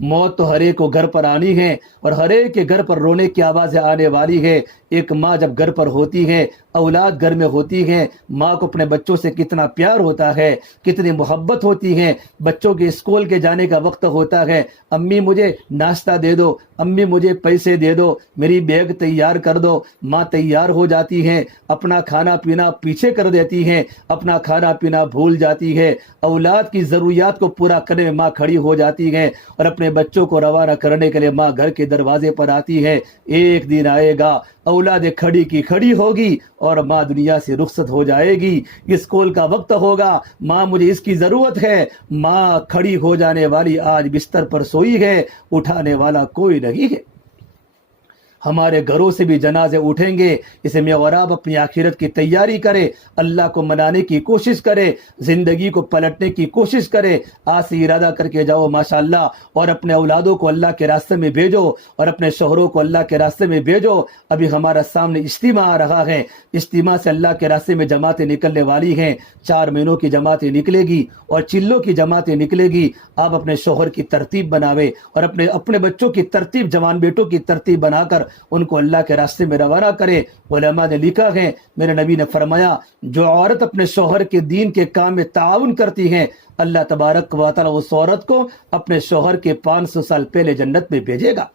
موت تو ہر ایک کو گھر پر آنی ہے، اور ہر ایک کے گھر پر رونے کی آوازیں آنے والی ہے. ایک ماں جب گھر پر ہوتی ہے، اولاد گھر میں ہوتی ہے، ماں کو اپنے بچوں سے کتنا پیار ہوتا ہے، کتنی محبت ہوتی ہے. بچوں کے اسکول کے جانے کا وقت ہوتا ہے، امی مجھے ناشتہ دے دو، امی مجھے پیسے دے دو، میری بیگ تیار کر دو. ماں تیار ہو جاتی ہے، اپنا کھانا پینا پیچھے کر دیتی ہے، اپنا کھانا پینا بھول جاتی ہے. اولاد کی ضروریات کو پورا کرنے میں ماں کھڑی ہو جاتی ہے، اور اپنے بچوں کو روانہ کرنے کے لیے ماں گھر کے دروازے پر آتی ہے. ایک دن آئے گا اولاد کھڑی کی کھڑی ہوگی، اور ماں دنیا سے رخصت ہو جائے گی. اسکول کا وقت ہوگا، ماں مجھے اس کی ضرورت ہے. ماں کھڑی ہو جانے والی آج بستر پر سوئی ہے، اٹھانے والا کوئی نہیں ہے. ہمارے گھروں سے بھی جنازے اٹھیں گے. اسے میں اور آپ اپنی آخرت کی تیاری کرے، اللہ کو منانے کی کوشش کرے، زندگی کو پلٹنے کی کوشش کرے. آج سے ارادہ کر کے جاؤ ماشاءاللہ، اور اپنے اولادوں کو اللہ کے راستے میں بھیجو، اور اپنے شوہروں کو اللہ کے راستے میں بھیجو. ابھی ہمارا سامنے اجتماع آ رہا ہے، اجتماع سے اللہ کے راستے میں جماعتیں نکلنے والی ہیں. 4 مہینوں کی جماعتیں نکلے گی، اور چلوں کی جماعتیں نکلے گی. آپ اپنے شوہر کی ترتیب بناوے، اور اپنے بچوں کی ترتیب، جوان بیٹوں کی ترتیب بنا کر ان کو اللہ کے راستے میں روانہ کرے. علماء نے لکھا ہے، میرے نبی نے فرمایا، جو عورت اپنے شوہر کے دین کے کام میں تعاون کرتی ہے، اللہ تبارک و تعالی اس عورت کو اپنے شوہر کے 500 سال پہلے جنت میں بھیجے گا.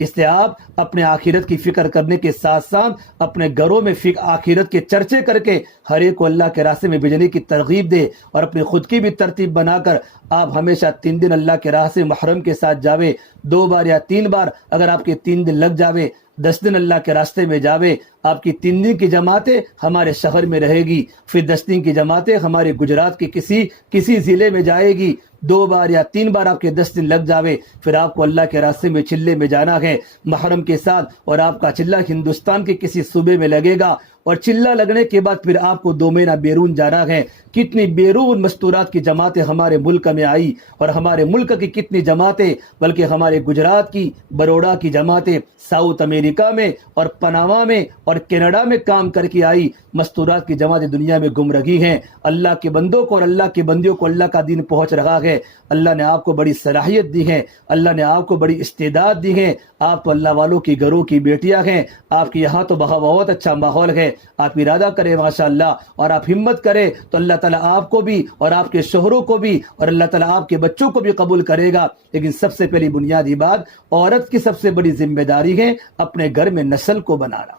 اس لیے آپ اپنے آخرت کی فکر کرنے کے ساتھ ساتھ اپنے گھروں میں آخرت کے چرچے کر کے ہر ایک کو اللہ کے راستے میں بھیجنے کی ترغیب دے، اور اپنی خود کی بھی ترتیب بنا کر آپ ہمیشہ 3 دن اللہ کے راہ سے محرم کے ساتھ جاوے. 2 بار یا 3 بار اگر آپ کے 3 دن لگ جاوے، 10 دن اللہ کے راستے میں جاوے. آپ کی 3 دن کی جماعتیں ہمارے شہر میں رہے گی، پھر 10 دن کی جماعتیں ہمارے گجرات کے کسی ضلع میں جائے گی. 2 بار یا 3 بار آپ کے 10 دن لگ جاوے، پھر آپ کو اللہ کے راستے میں چلے میں جانا ہے محرم کے ساتھ. اور آپ کا چلہ ہندوستان کے کسی صوبے میں لگے گا، اور چلہ لگنے کے بعد پھر آپ کو 2 مہینہ بیرون جانا ہے. کتنی بیرون مستورات کی جماعتیں ہمارے ملک میں آئی، اور ہمارے ملک کی کتنی جماعتیں، بلکہ ہمارے گجرات کی، بروڑا کی جماعتیں ساؤتھ امریکہ میں اور پناما میں اور کینیڈا میں کام کر کے آئی. مستورات کی جماعتیں دنیا میں گم رہی ہیں. اللہ کے بندوں کو اور اللہ کے بندیوں کو اللہ کا دین پہنچ رہا ہے. اللہ نے آپ کو بڑی صلاحیت دی ہے، اللہ نے آپ کو بڑی استعداد دی ہے. آپ تو اللہ والوں کی گھروں کی بیٹیاں ہیں. آپ کے یہاں تو بہت اچھا ماحول ہے. آپ ارادہ کریں ماشاءاللہ، اور آپ ہمت کریں تو اللہ تعالیٰ آپ کو بھی اور آپ کے شوہروں کو بھی اور اللہ تعالیٰ آپ کے بچوں کو بھی قبول کرے گا. لیکن سب سے پہلی بنیادی بات، عورت کی سب سے بڑی ذمہ داری ہے اپنے گھر میں نسل کو بنانا.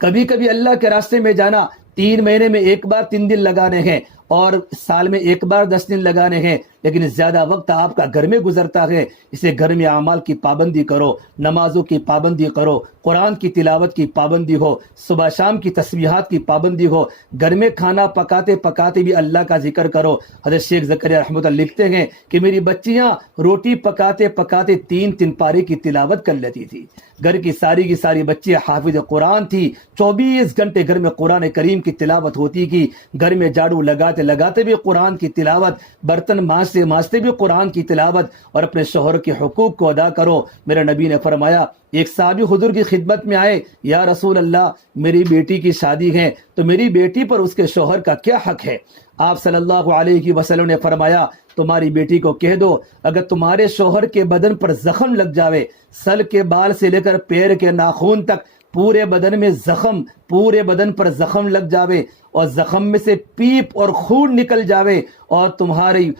کبھی کبھی اللہ کے راستے میں جانا 3 مہینے میں 1 بار 3 دن لگانے ہیں، اور سال میں 1 بار 10 دن لگانے ہیں، لیکن زیادہ وقت آپ کا گھر میں گزرتا ہے. اسے گھر میں اعمال کی پابندی کرو، نمازوں کی پابندی کرو، قرآن کی تلاوت کی پابندی ہو، صبح شام کی تسبیحات کی پابندی ہو. گھر میں کھانا پکاتے پکاتے بھی اللہ کا ذکر کرو. حضرت شیخ زکریا رحمۃ اللہ لکھتے ہیں کہ میری بچیاں روٹی پکاتے پکاتے 3 پارے کی تلاوت کر لیتی تھی. گھر کی ساری بچیاں حافظ قرآن تھی. 24 گھنٹے گھر میں قرآن کریم کی تلاوت ہوتی کی، گھر میں جھاڑو لگاتے لگاتے بھی قرآن کی تلاوت، برتن مانجتے مانجتے بھی قرآن کی تلاوت، اور اپنے شوہر کے حقوق کو ادا کرو۔ میرے نبی نے فرمایا، ایک صحابی حضور کی خدمت میں آئے، یا رسول اللہ میری بیٹی کی شادی ہے تو میری بیٹی پر اس کے شوہر کا کیا حق ہے؟ آپ صلی اللہ علیہ وسلم نے فرمایا، تمہاری بیٹی کو کہہ دو اگر تمہارے شوہر کے بدن پر زخم لگ جاوے، سر کے بال سے لے کر پیر کے ناخن تک پورے بدن میں زخم، پورے بدن پر زخم لگ جاوے اور زخم میں سے پیپ اور خون نکل جاوے، اور تمہاری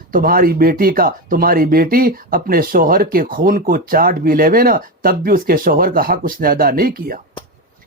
بیٹی اپنے شوہر کے خون کو چاٹ بھی لیوے نا، تب بھی اس کے شوہر کا حق اس نے ادا نہیں کیا۔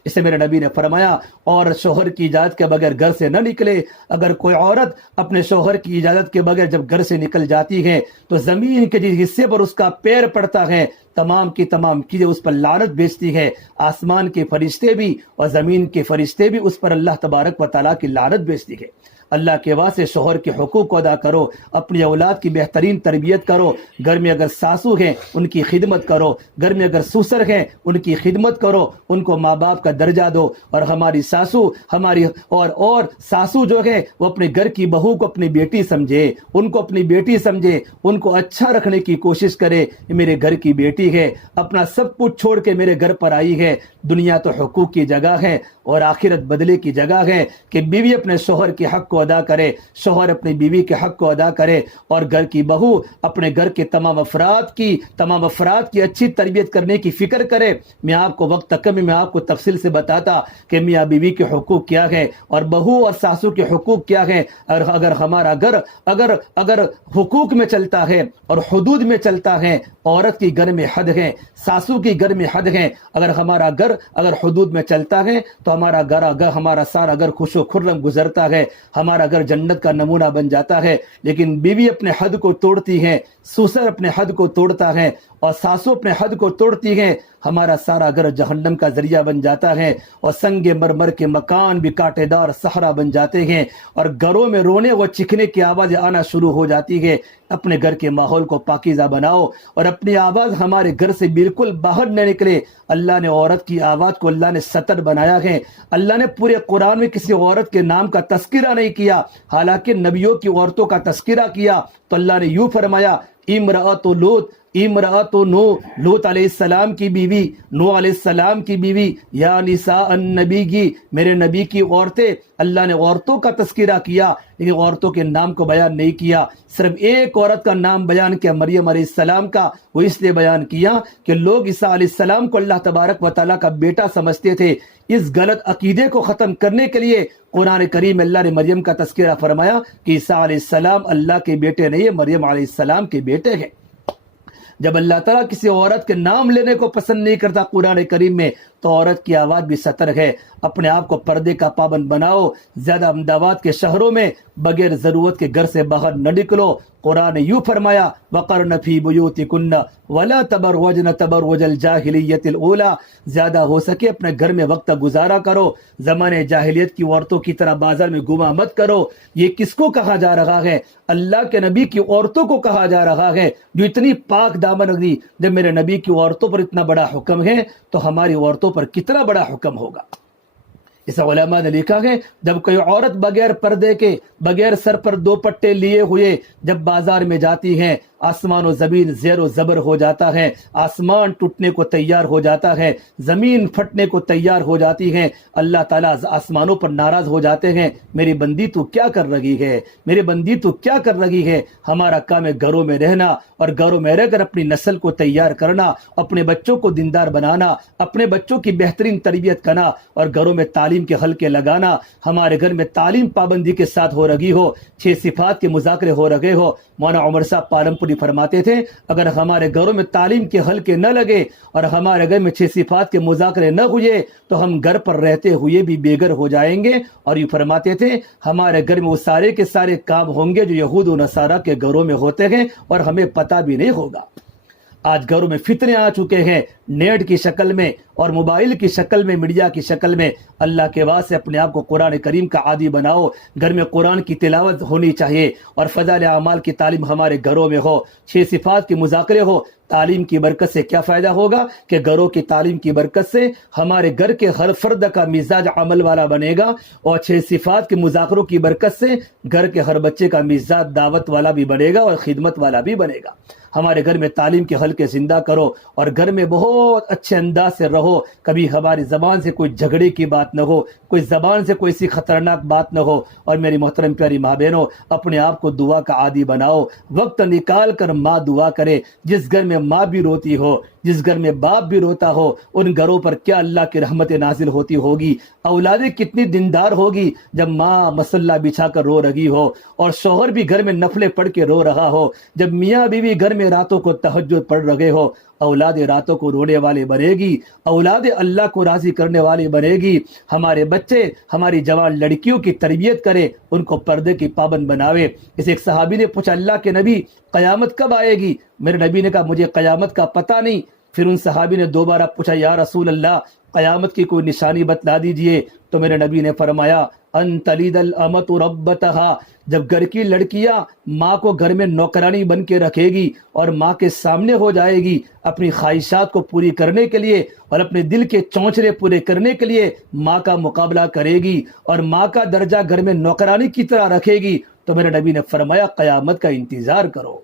اسے میرے نبی نے فرمایا، اور شوہر کی اجازت کے بغیر گھر سے نہ نکلے۔ اگر کوئی عورت اپنے شوہر کی اجازت کے بغیر جب گھر سے نکل جاتی ہے تو زمین کے جس حصے پر اس کا پیر پڑتا ہے تمام کی تمام چیزیں اس پر لعنت بھیجتی ہے، آسمان کے فرشتے بھی اور زمین کے فرشتے بھی اس پر اللہ تبارک و تعالیٰ کی لعنت بھیجتی ہے۔ اللہ کے واسطے شوہر کے حقوق کو ادا کرو، اپنی اولاد کی بہترین تربیت کرو۔ گھر میں اگر ساسو ہیں ان کی خدمت کرو، گھر میں اگر سسر ہیں ان کی خدمت کرو، ان کو ماں باپ کا درجہ دو۔ اور ہماری ساسو اور ساسو جو ہے وہ اپنے گھر کی بہو کو اپنی بیٹی سمجھے، ان کو اپنی بیٹی سمجھے، ان کو اچھا رکھنے کی کوشش کرے۔ یہ میرے گھر کی بیٹی ہے، اپنا سب کچھ چھوڑ کے میرے گھر پر آئی ہے۔ دنیا تو حقوق کی جگہ ہے اور آخرت بدلے کی جگہ ہے کہ بیوی اپنے شوہر کے حق کو ادا کرے، شوہر اپنی بیوی کے حق کو ادا کرے، اور گھر کی بہو اپنے گھر کے تمام افراد کی اچھی تربیت کرنے کی فکر کرے۔ میں آپ کو وقت تک میں آپ کو تفصیل سے بتاتا کہ میاں بیوی کے حقوق کیا ہے اور بہو اور ساسو کے حقوق کیا ہے۔ اگر ہمارا گھر اگر حقوق میں چلتا ہے اور حدود میں چلتا ہے، عورت کی گھر میں حد ہے، ساسو کی گھر میں حد ہے، اگر ہمارا گھر اگر حدود میں چلتا ہے تو ہمارا سارا گھر خوش و خرم گزرتا ہے، ہمارا گھر جنت کا نمونہ بن جاتا ہے۔ لیکن بیوی اپنے حد کو توڑتی ہے، سسر اپنے حد کو توڑتا ہے اور ساسو اپنے حد کو توڑتی ہے، ہمارا سارا گھر جہنم کا ذریعہ بن جاتا ہے، اور سنگ مرمر کے مکان بھی کانٹے دار صحرا بن جاتے ہیں، اور گھروں میں رونے و چکھنے کی آوازیں آنا شروع ہو جاتی ہے۔ اپنے گھر کے ماحول کو پاکیزہ بناؤ اور اپنی آواز ہمارے گھر سے بالکل باہر نہ نکلے۔ اللہ نے عورت کی آواز کو اللہ نے سطر بنایا ہے۔ اللہ نے پورے قرآن میں کسی عورت کے نام کا تذکرہ نہیں کیا، حالانکہ نبیوں کی عورتوں کا تذکرہ کیا۔ تو اللہ نے یوں فرمایا، امرأۃ لوط علیہ السلام کی بیوی، نوح علیہ السلام کی بیوی، یا نساء النبی، میرے نبی کی عورتیں۔ اللہ نے عورتوں کا تذکرہ کیا لیکن عورتوں کے نام کو بیان نہیں کیا۔ صرف ایک عورت کا نام بیان کیا، مریم علیہ السلام کا۔ وہ اس لیے بیان کیا کہ لوگ عیسیٰ علیہ السلام کو اللہ تبارک و تعالیٰ کا بیٹا سمجھتے تھے۔ اس غلط عقیدے کو ختم کرنے کے لیے قرآن کریم اللہ نے مریم کا تذکرہ فرمایا کہ عیسیٰ علیہ السلام اللہ کے بیٹے نہیں، مریم علیہ السلام کے بیٹے ہیں۔ جب اللہ تعالیٰ کسی عورت کے نام لینے کو پسند نہیں کرتا قرآن کریم میں، تو عورت کی آواز بھی سطر ہے۔ اپنے آپ کو پردے کا پابند بناؤ۔ زیادہ امداد کے شہروں میں بغیر ضرورت کے گھر سے باہر نہ نکلو۔ قرآن نے یوں فرمایا، وَقَرْنَ فِي بُيُوتِكُنَّ وَلَا تَبَرْجْنَ تَبَرُّجَ الْجَاهِلِيَّةِ الْأُولَى، زیادہ ہو سکے اپنے گھر میں وقت گزارا کرو، زمانے جاہلیت کی عورتوں کی طرح بازار میں گھوما مت کرو۔ یہ کس کو کہا جا رہا ہے؟ اللہ کے نبی کی عورتوں کو کہا جا رہا ہے جو اتنی پاک دامن ہوگی۔ جب میرے نبی کی عورتوں پر اتنا بڑا حکم ہے تو ہماری عورتوں پر کتنا بڑا حکم ہوگا۔ اس علماء نے لکھا ہے، جب کوئی عورت بغیر پردے کے، بغیر سر پر دو پٹے لیے ہوئے جب بازار میں جاتی ہے، آسمان و زمین زیر و زبر ہو جاتا ہے، آسمان ٹوٹنے کو تیار ہو جاتا ہے، زمین پھٹنے کو تیار ہو جاتی ہے، اللہ تعالیٰ آسمانوں پر ناراض ہو جاتے ہیں، میری بندی تو کیا کر رہی ہے، میری بندی تو کیا کر رہی ہے۔ ہمارا کام ہے گھروں میں رہنا، اور گھروں میں رہ کر اپنی نسل کو تیار کرنا، اپنے بچوں کو دیندار بنانا، اپنے بچوں کی بہترین تربیت کرنا، اور گھروں میں تعلیم کے حلقے لگانا۔ ہمارے گھر میں تعلیم پابندی کے ساتھ ہو رہی ہو، 6 صفات کے مذاکرے ہو رہے ہو۔ مولانا عمر صاحب پالمپوری فرماتے تھے، اگر ہمارے گھروں میں تعلیم کے حلقے نہ لگے اور ہمارے گھر میں 6 صفات کے مذاکرے نہ ہوئے تو ہم گھر پر رہتے ہوئے بھی بے گھر ہو جائیں گے۔ اور یہ فرماتے تھے، ہمارے گھر میں وہ سارے کے سارے کام ہوں گے جو یہود و نصارہ کے گھروں میں ہوتے ہیں اور ہمیں پتہ بھی نہیں ہوگا۔ آج گھروں میں فتنے آ چکے ہیں، نیٹ کی شکل میں اور موبائل کی شکل میں، میڈیا کی شکل میں۔ اللہ کے واسطے اپنے آپ کو قرآن کریم کا عادی بناؤ، گھر میں قرآن کی تلاوت ہونی چاہیے اور فضائل اعمال کی تعلیم ہمارے گھروں میں ہو، 6 صفات کے مذاکرے ہو۔ تعلیم کی برکت سے کیا فائدہ ہوگا کہ گھروں کی تعلیم کی برکت سے ہمارے گھر کے ہر فرد کا مزاج عمل والا بنے گا، اور 6 صفات کے مذاکروں کی برکت سے گھر کے ہر بچے کا مزاج دعوت والا بھی بنے گا اور خدمت والا بھی بنے گا۔ ہمارے گھر میں تعلیم کے حلقے زندہ کرو اور گھر میں بہت اچھے انداز سے رہو، کبھی ہماری زبان سے کوئی جھگڑے کی بات نہ ہو، کوئی زبان سے کوئی سی خطرناک بات نہ ہو۔ اور میری محترم پیاری ماں بہنوں، اپنے آپ کو دعا کا عادی بناؤ، وقت نکال کر ماں دعا کرے۔ جس گھر میں ماں بھی روتی ہو، جس گھر میں باپ بھی روتا ہو، ان گھروں پر کیا اللہ کی رحمت نازل ہوتی ہوگی، اولادیں کتنی دیندار ہوگی جب ماں مصلی بچھا کر رو رہی ہو اور شوہر بھی گھر میں نفلیں پڑھ کے رو رہا ہو، جب میاں بیوی گھر میں راتوں کو تہجد پڑھ رہے ہو۔ اولاد راتوں کو رونے والے بنے گی، اولاد اللہ کو راضی کرنے والی بنے گی۔ ہمارے بچے، ہماری جوان لڑکیوں کی تربیت کرے، ان کو پردے کی پابند بناوے۔ اس ایک صحابی نے پوچھا، اللہ کے نبی قیامت کب آئے گی؟ میرے نبی نے کہا مجھے قیامت کا پتہ نہیں۔ پھر ان صحابی نے دوبارہ پوچھا، یا رسول اللہ قیامت کی کوئی نشانی بتلا دیجئے۔ تو میرے نبی نے فرمایا، ان تلید الامۃ ربتہا، جب گھر کی لڑکیاں ماں کو گھر میں نوکرانی بن کے رکھے گی اور ماں کے سامنے ہو جائے گی اپنی خواہشات کو پوری کرنے کے لیے اور اپنے دل کے چونچلے پورے کرنے کے لیے ماں کا مقابلہ کرے گی اور ماں کا درجہ گھر میں نوکرانی کی طرح رکھے گی، تو میرے نبی نے فرمایا قیامت کا انتظار کرو۔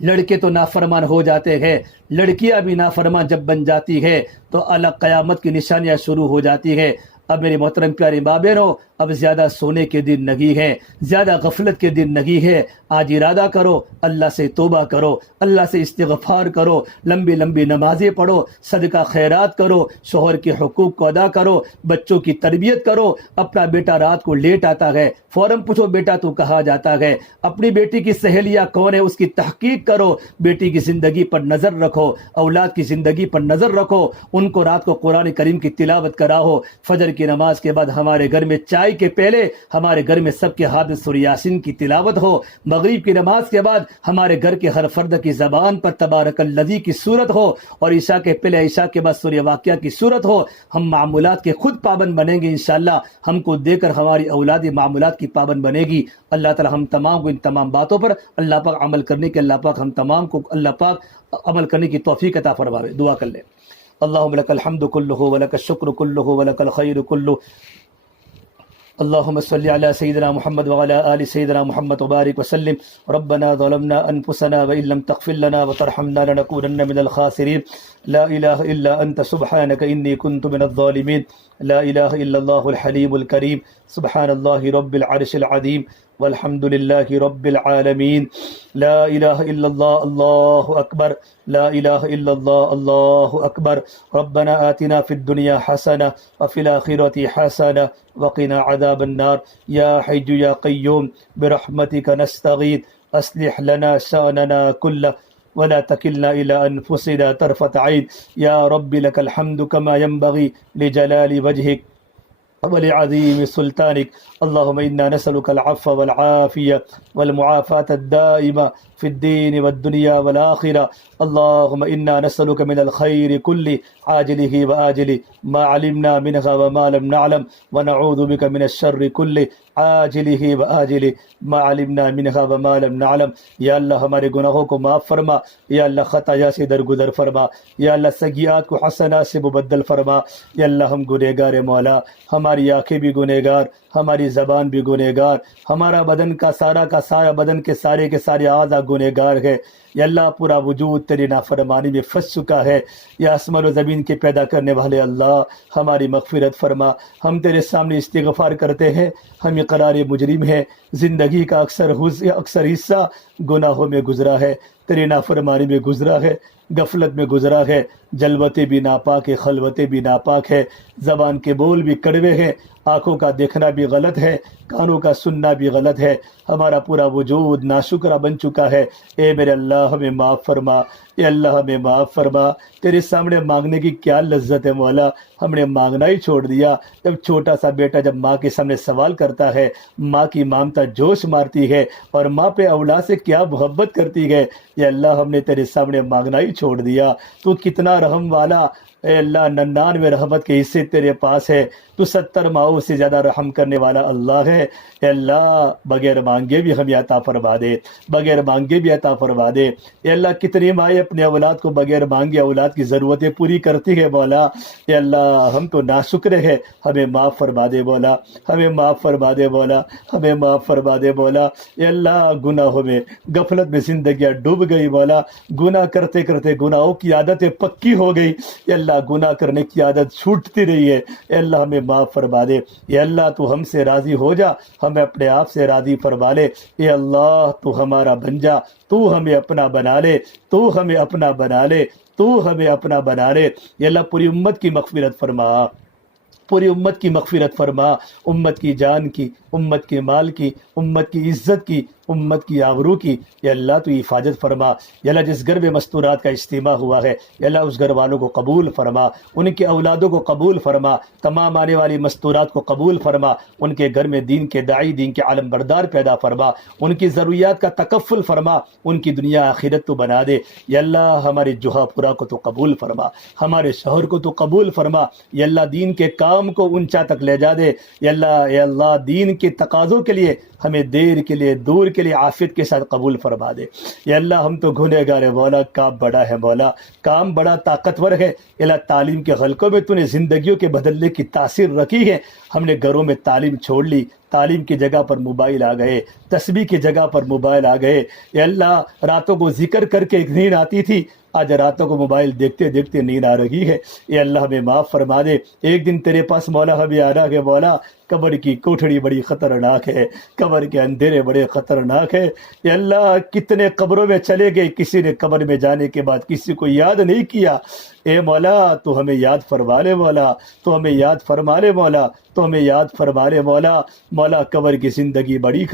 لڑکے تو نافرمان ہو جاتے ہیں، لڑکیاں بھی نافرمان جب بن جاتی ہے تو الگ قیامت کی نشانیاں شروع ہو جاتی ہے۔ اب میرے محترم پیارے ماں بہنوں، اب زیادہ سونے کے دن نہیں ہے، زیادہ غفلت کے دن نہیں ہے۔ آج ارادہ کرو، اللہ سے توبہ کرو، اللہ سے استغفار کرو، لمبی لمبی نمازیں پڑھو، صدقہ خیرات کرو، شوہر کے حقوق کو ادا کرو، بچوں کی تربیت کرو۔ اپنا بیٹا رات کو لیٹ آتا ہے، فوراً پوچھو بیٹا تو کہاں جاتا ہے، اپنی بیٹی کی سہیلیاں کون ہے اس کی تحقیق کرو، بیٹی کی زندگی پر نظر رکھو، اولاد کی زندگی پر نظر رکھو، ان کو رات کو قرآن کریم کی تلاوت کراؤ۔ فجر کی نماز کے بعد ہمارے گھر میں چائے کے پہلے ہمارے گھر میں سب کے ہاتھ میں سورہ یاسین کی تلاوت ہو۔ مغرب کی نماز کے بعد ہمارے گھر کے ہر فرد کی زبان پر تبارک الذی کی سورت ہو، اور عشاء کے پہلے عشاء کے بعد سورہ واقعہ کی سورت ہو۔ ہم معمولات کے خود پابند بنیں گے انشاءاللہ، ہم کو دے کر ہماری اولاد معمولات کی پابند بنے گی۔ اللہ تعالی ہم تمام کو ان تمام باتوں پر اللہ پاک عمل کرنے کے، اللہ پاک ہم تمام کو اللہ پاک عمل کرنے کی توفیق عطا فرمائے۔ دعا کر لیں۔ اللہم لک الحمد کلہ ولک الشکر کلہ ولک الخیر کلہ، اللهم صل على سيدنا محمد وعلى آل سيدنا محمد وبارك وسلم۔ ربنا ظلمنا أنفسنا وإن لم تغفر لنا وترحمنا لنكونن من الخاسرين، لا إله إلا أنت سبحانك إني كنت من الظالمين، لا إله إلا الله الحليم الكريم، سبحان الله رب العرش العظيم، والحمد لله رب العالمين، لا إله إلا الله، الله أكبر، لا إله إلا الله، الله أكبر۔ ربنا آتنا في الدنيا حسنة وفي الآخرة حسنة وقنا عذاب النار، يا حي يا قيوم برحمتك نستغيث، أصلح لنا شأننا كله ولا تكلنا إلى أنفسنا طرفة عين، يا رب لك الحمد كما ينبغي لجلال وجهك ولعظيم سلطانك، اللهم إنا نسألك العفو والعافية والمعافاة الدائمة في الدين والدنيا والآخرة، اللهم إنا نسألك من الخير كله عاجله وآجله ما علمنا منها وما لم نعلم، ونعوذ بك من الشر كله عاجله وآجله ما علمنا منها وما لم نعلم۔ یا اللہ ہمارے گناہوں کو معاف فرما، یا اللہ خطایا سے درگزر فرما، یا اللہ سیئات کو حسنات سے مبدل فرما۔ یا اللہ ہم گنہگار مولا، ہماری آنکھیں بھی گنہگار، ہماری زبان بھی گنہگار، ہمارا بدن کا سارا بدن کے سارے اعضاء گنہگار ہے۔ یا اللہ پورا وجود تیری نافرمانی میں پھنس چکا ہے۔ یا آسمان و زمین کے پیدا کرنے والے اللہ ہماری مغفرت فرما۔ ہم تیرے سامنے استغفار کرتے ہیں، ہم اقرار مجرم ہیں، زندگی کا اکثر حصہ گناہوں میں گزرا ہے، تیری نافرمانی میں گزرا ہے۔ غفلت میں گزرا ہے، جلوتیں بھی ناپاک ہے، خلوتیں بھی ناپاک ہے، زبان کے بول بھی کڑوے ہیں، آنکھوں کا دیکھنا بھی غلط ہے، کانوں کا سننا بھی غلط ہے، ہمارا پورا وجود ناشکرہ بن چکا ہے۔ اے میرے اللہ ہمیں معاف فرما، اے اللہ ہمیں معاف فرما۔ تیرے سامنے مانگنے کی کیا لذت ہے مولا، ہم نے مانگنا ہی چھوڑ دیا۔ جب چھوٹا سا بیٹا جب ماں کے سامنے سوال کرتا ہے، ماں کی ممتا جوش مارتی ہے، اور ماں پہ اولاد سے کیا محبت کرتی ہے۔ یا اللہ ہم نے تیرے سامنے مانگنا ہی چھوڑ دیا۔ تو کتنا رحم والا، اے اللہ 99 رحمت کے حصے تیرے پاس ہے، تو 70 ماؤں سے زیادہ رحم کرنے والا اللہ ہے۔ اے اللہ بغیر مانگے بھی ہمیں عطا فرما دے، بغیر مانگے بھی عطا فرما دے۔ اے اللہ کتنی مائیں اپنے اولاد کو بغیر مانگے اولاد کی ضرورتیں پوری کرتی ہے مولا۔ اے اللہ ہم تو ناشکر ہے، ہمیں معاف فرما دے مولا، ہمیں معاف فرما دے مولا، ہمیں معاف فرما دے مولا۔ اے اللہ گناہوں میں غفلت میں زندگیاں ڈوب گئی مولا، گناہ کرتے کرتے گناہوں کی عادتیں پکی ہو گئی۔ اے اللہ گناہ کرنے کی عادت چھوٹتی رہی ہے۔ اے اللہ ہمیں معاف فرما دے۔ اے اللہ تو ہم سے راضی ہو جا، ہمیں اپنے آپ سے راضی فرما لے۔ اے اللہ تو ہمارا بن جا، تو ہمیں اپنا بنا لے، تو ہمیں اپنا بنا لے، تو ہمیں اپنا بنا لے۔ اے اللہ پوری امت کی مغفرت فرما، پوری امت کی مغفرت فرما، امت کی جان کی، امت کے مال کی، امت کی عزت کی، امت کی آبرو کی۔ یا اللہ تو حفاظت فرما۔ یا اللہ جس گھر میں مستورات کا اجتماع ہوا ہے، یا اللہ اس گھر والوں کو قبول فرما، ان کے اولادوں کو قبول فرما، تمام آنے والی مستورات کو قبول فرما، ان کے گھر میں دین کے داعی، دین کے عالم بردار پیدا فرما، ان کی ضروریات کا تکفل فرما، ان کی دنیا آخرت تو بنا دے۔ یا اللہ ہمارے جوہا پورا کو تو قبول فرما، ہمارے شوہر کو تو قبول فرما۔ یا اللہ دین کے کام کو اونچا تک لے جا دے۔ یا اللہ دین کے تقاضوں کے لیے ہمیں دیر کے لیے دور کے لیے عافیت کے ساتھ قبول فرما دے۔ یا اللہ ہم تو گنہگار ہے مولا، کام بڑا ہے مولا، کام بڑا طاقتور ہے۔ یا اللہ تعلیم کے حلقوں میں تو نے زندگیوں کے بدلنے کی تاثیر رکھی ہے، ہم نے گھروں میں تعلیم چھوڑ لی، تعلیم کی جگہ پر موبائل آ گئے، تسبیح کی جگہ پر موبائل آ گئے۔ یا اللہ راتوں کو ذکر کر کے ایک نیند آتی تھی، آج راتوں کو موبائل دیکھتے دیکھتے نیند آ رہی ہے۔ اے اللہ ہمیں معاف فرما دے۔ ایک دن تیرے پاس مولا ہمیں آنا ہے مولا، قبر کی کوٹھڑی بڑی خطرناک ہے، قبر کے اندھیرے بڑے خطرناک ہے۔ اے اللہ کتنے قبروں میں چلے گئے، کسی نے قبر میں جانے کے بعد کسی کو یاد نہیں کیا۔ اے مولا تو ہمیں یاد فرما لے مولا، تو ہمیں یاد فرما لے مولا، تو ہمیں یاد فرما لے مولا۔ مولا قبر کی زندگی بڑی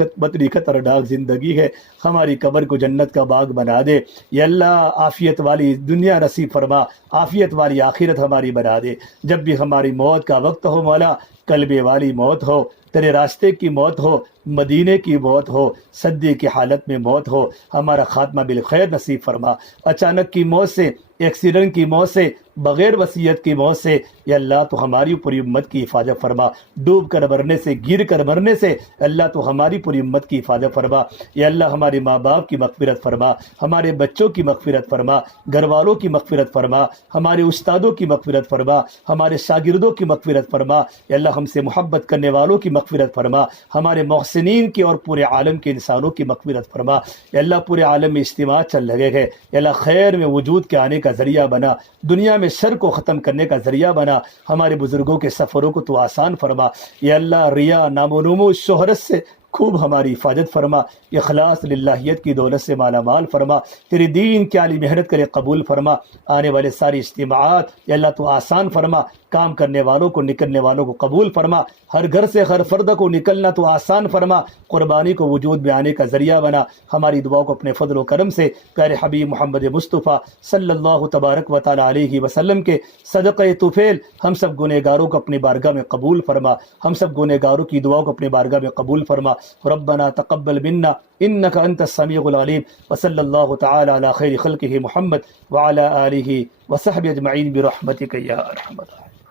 خطرناک زندگی ہے، ہماری قبر کو جنت کا باغ بنا دے۔ یا اللہ عافیت والی دنیا نصیب فرما، عافیت والی آخرت ہماری بنا دے۔ جب بھی ہماری موت کا وقت ہو مولا، قلبے والی موت ہو، تیرے راستے کی موت ہو، مدینے کی موت ہو، صدی کی حالت میں موت ہو، ہمارا خاتمہ بالخیر نصیب فرما۔ اچانک کی موت سے، ایکسیڈنٹ کی موت سے، بغیر وصیت کی موت سے، یا اللہ تو ہماری پوری امت کی حفاظت فرما۔ ڈوب کر مرنے سے، گر کر مرنے سے، اللہ تو ہماری پوری امت کی حفاظت فرما۔ یا اللہ ہمارے ماں باپ کی مغفرت فرما، ہمارے بچوں کی مغفرت فرما، گھر والوں کی مغفرت فرما، ہمارے استادوں کی مغفرت فرما، ہمارے شاگردوں کی مغفرت فرما۔ یا اللہ ہم سے محبت کرنے والوں کی مغفرت فرما، ہمارے محسنین کی اور پورے عالم کے انسانوں کی مغفرت فرما۔ یا اللہ پورے عالم میں اجتماع چل رہے ہیں، یا اللہ خیر میں وجود کے آنے کا ذریعہ بنا، دنیا میں شر کو ختم کرنے کا ذریعہ بنا، ہمارے بزرگوں کے سفروں کو تو آسان فرما۔ یا اللہ ریا، نام و نمو، شہرت سے خوب ہماری حفاظت فرما، اخلاص للہیت کی دولت سے مالا مال فرما، تیری دین کی عالی محنت کرے قبول فرما۔ آنے والے ساری اجتماعات یا اللہ تو آسان فرما، کام کرنے والوں کو، نکلنے والوں کو قبول فرما، ہر گھر سے ہر فرد کو نکلنا تو آسان فرما، قربانی کو وجود میں آنے کا ذریعہ بنا۔ ہماری دعا کو اپنے فضل و کرم سے پیارے حبیب محمد مصطفیٰ صلی اللہ تبارک و تعالی علیہ وسلم کے صدقہ طفیل ہم سب گنہگاروں کو اپنی بارگاہ میں قبول فرما، ہم سب گنہگاروں کی دعا کو اپنی بارگاہ میں قبول فرما۔ ربنا تقبل منا انك انت السميع العليم، وصلى الله تعالى على خير خلقه محمد وعلى آله وصحبه اجمعين برحمتك يا ارحم الراحمين۔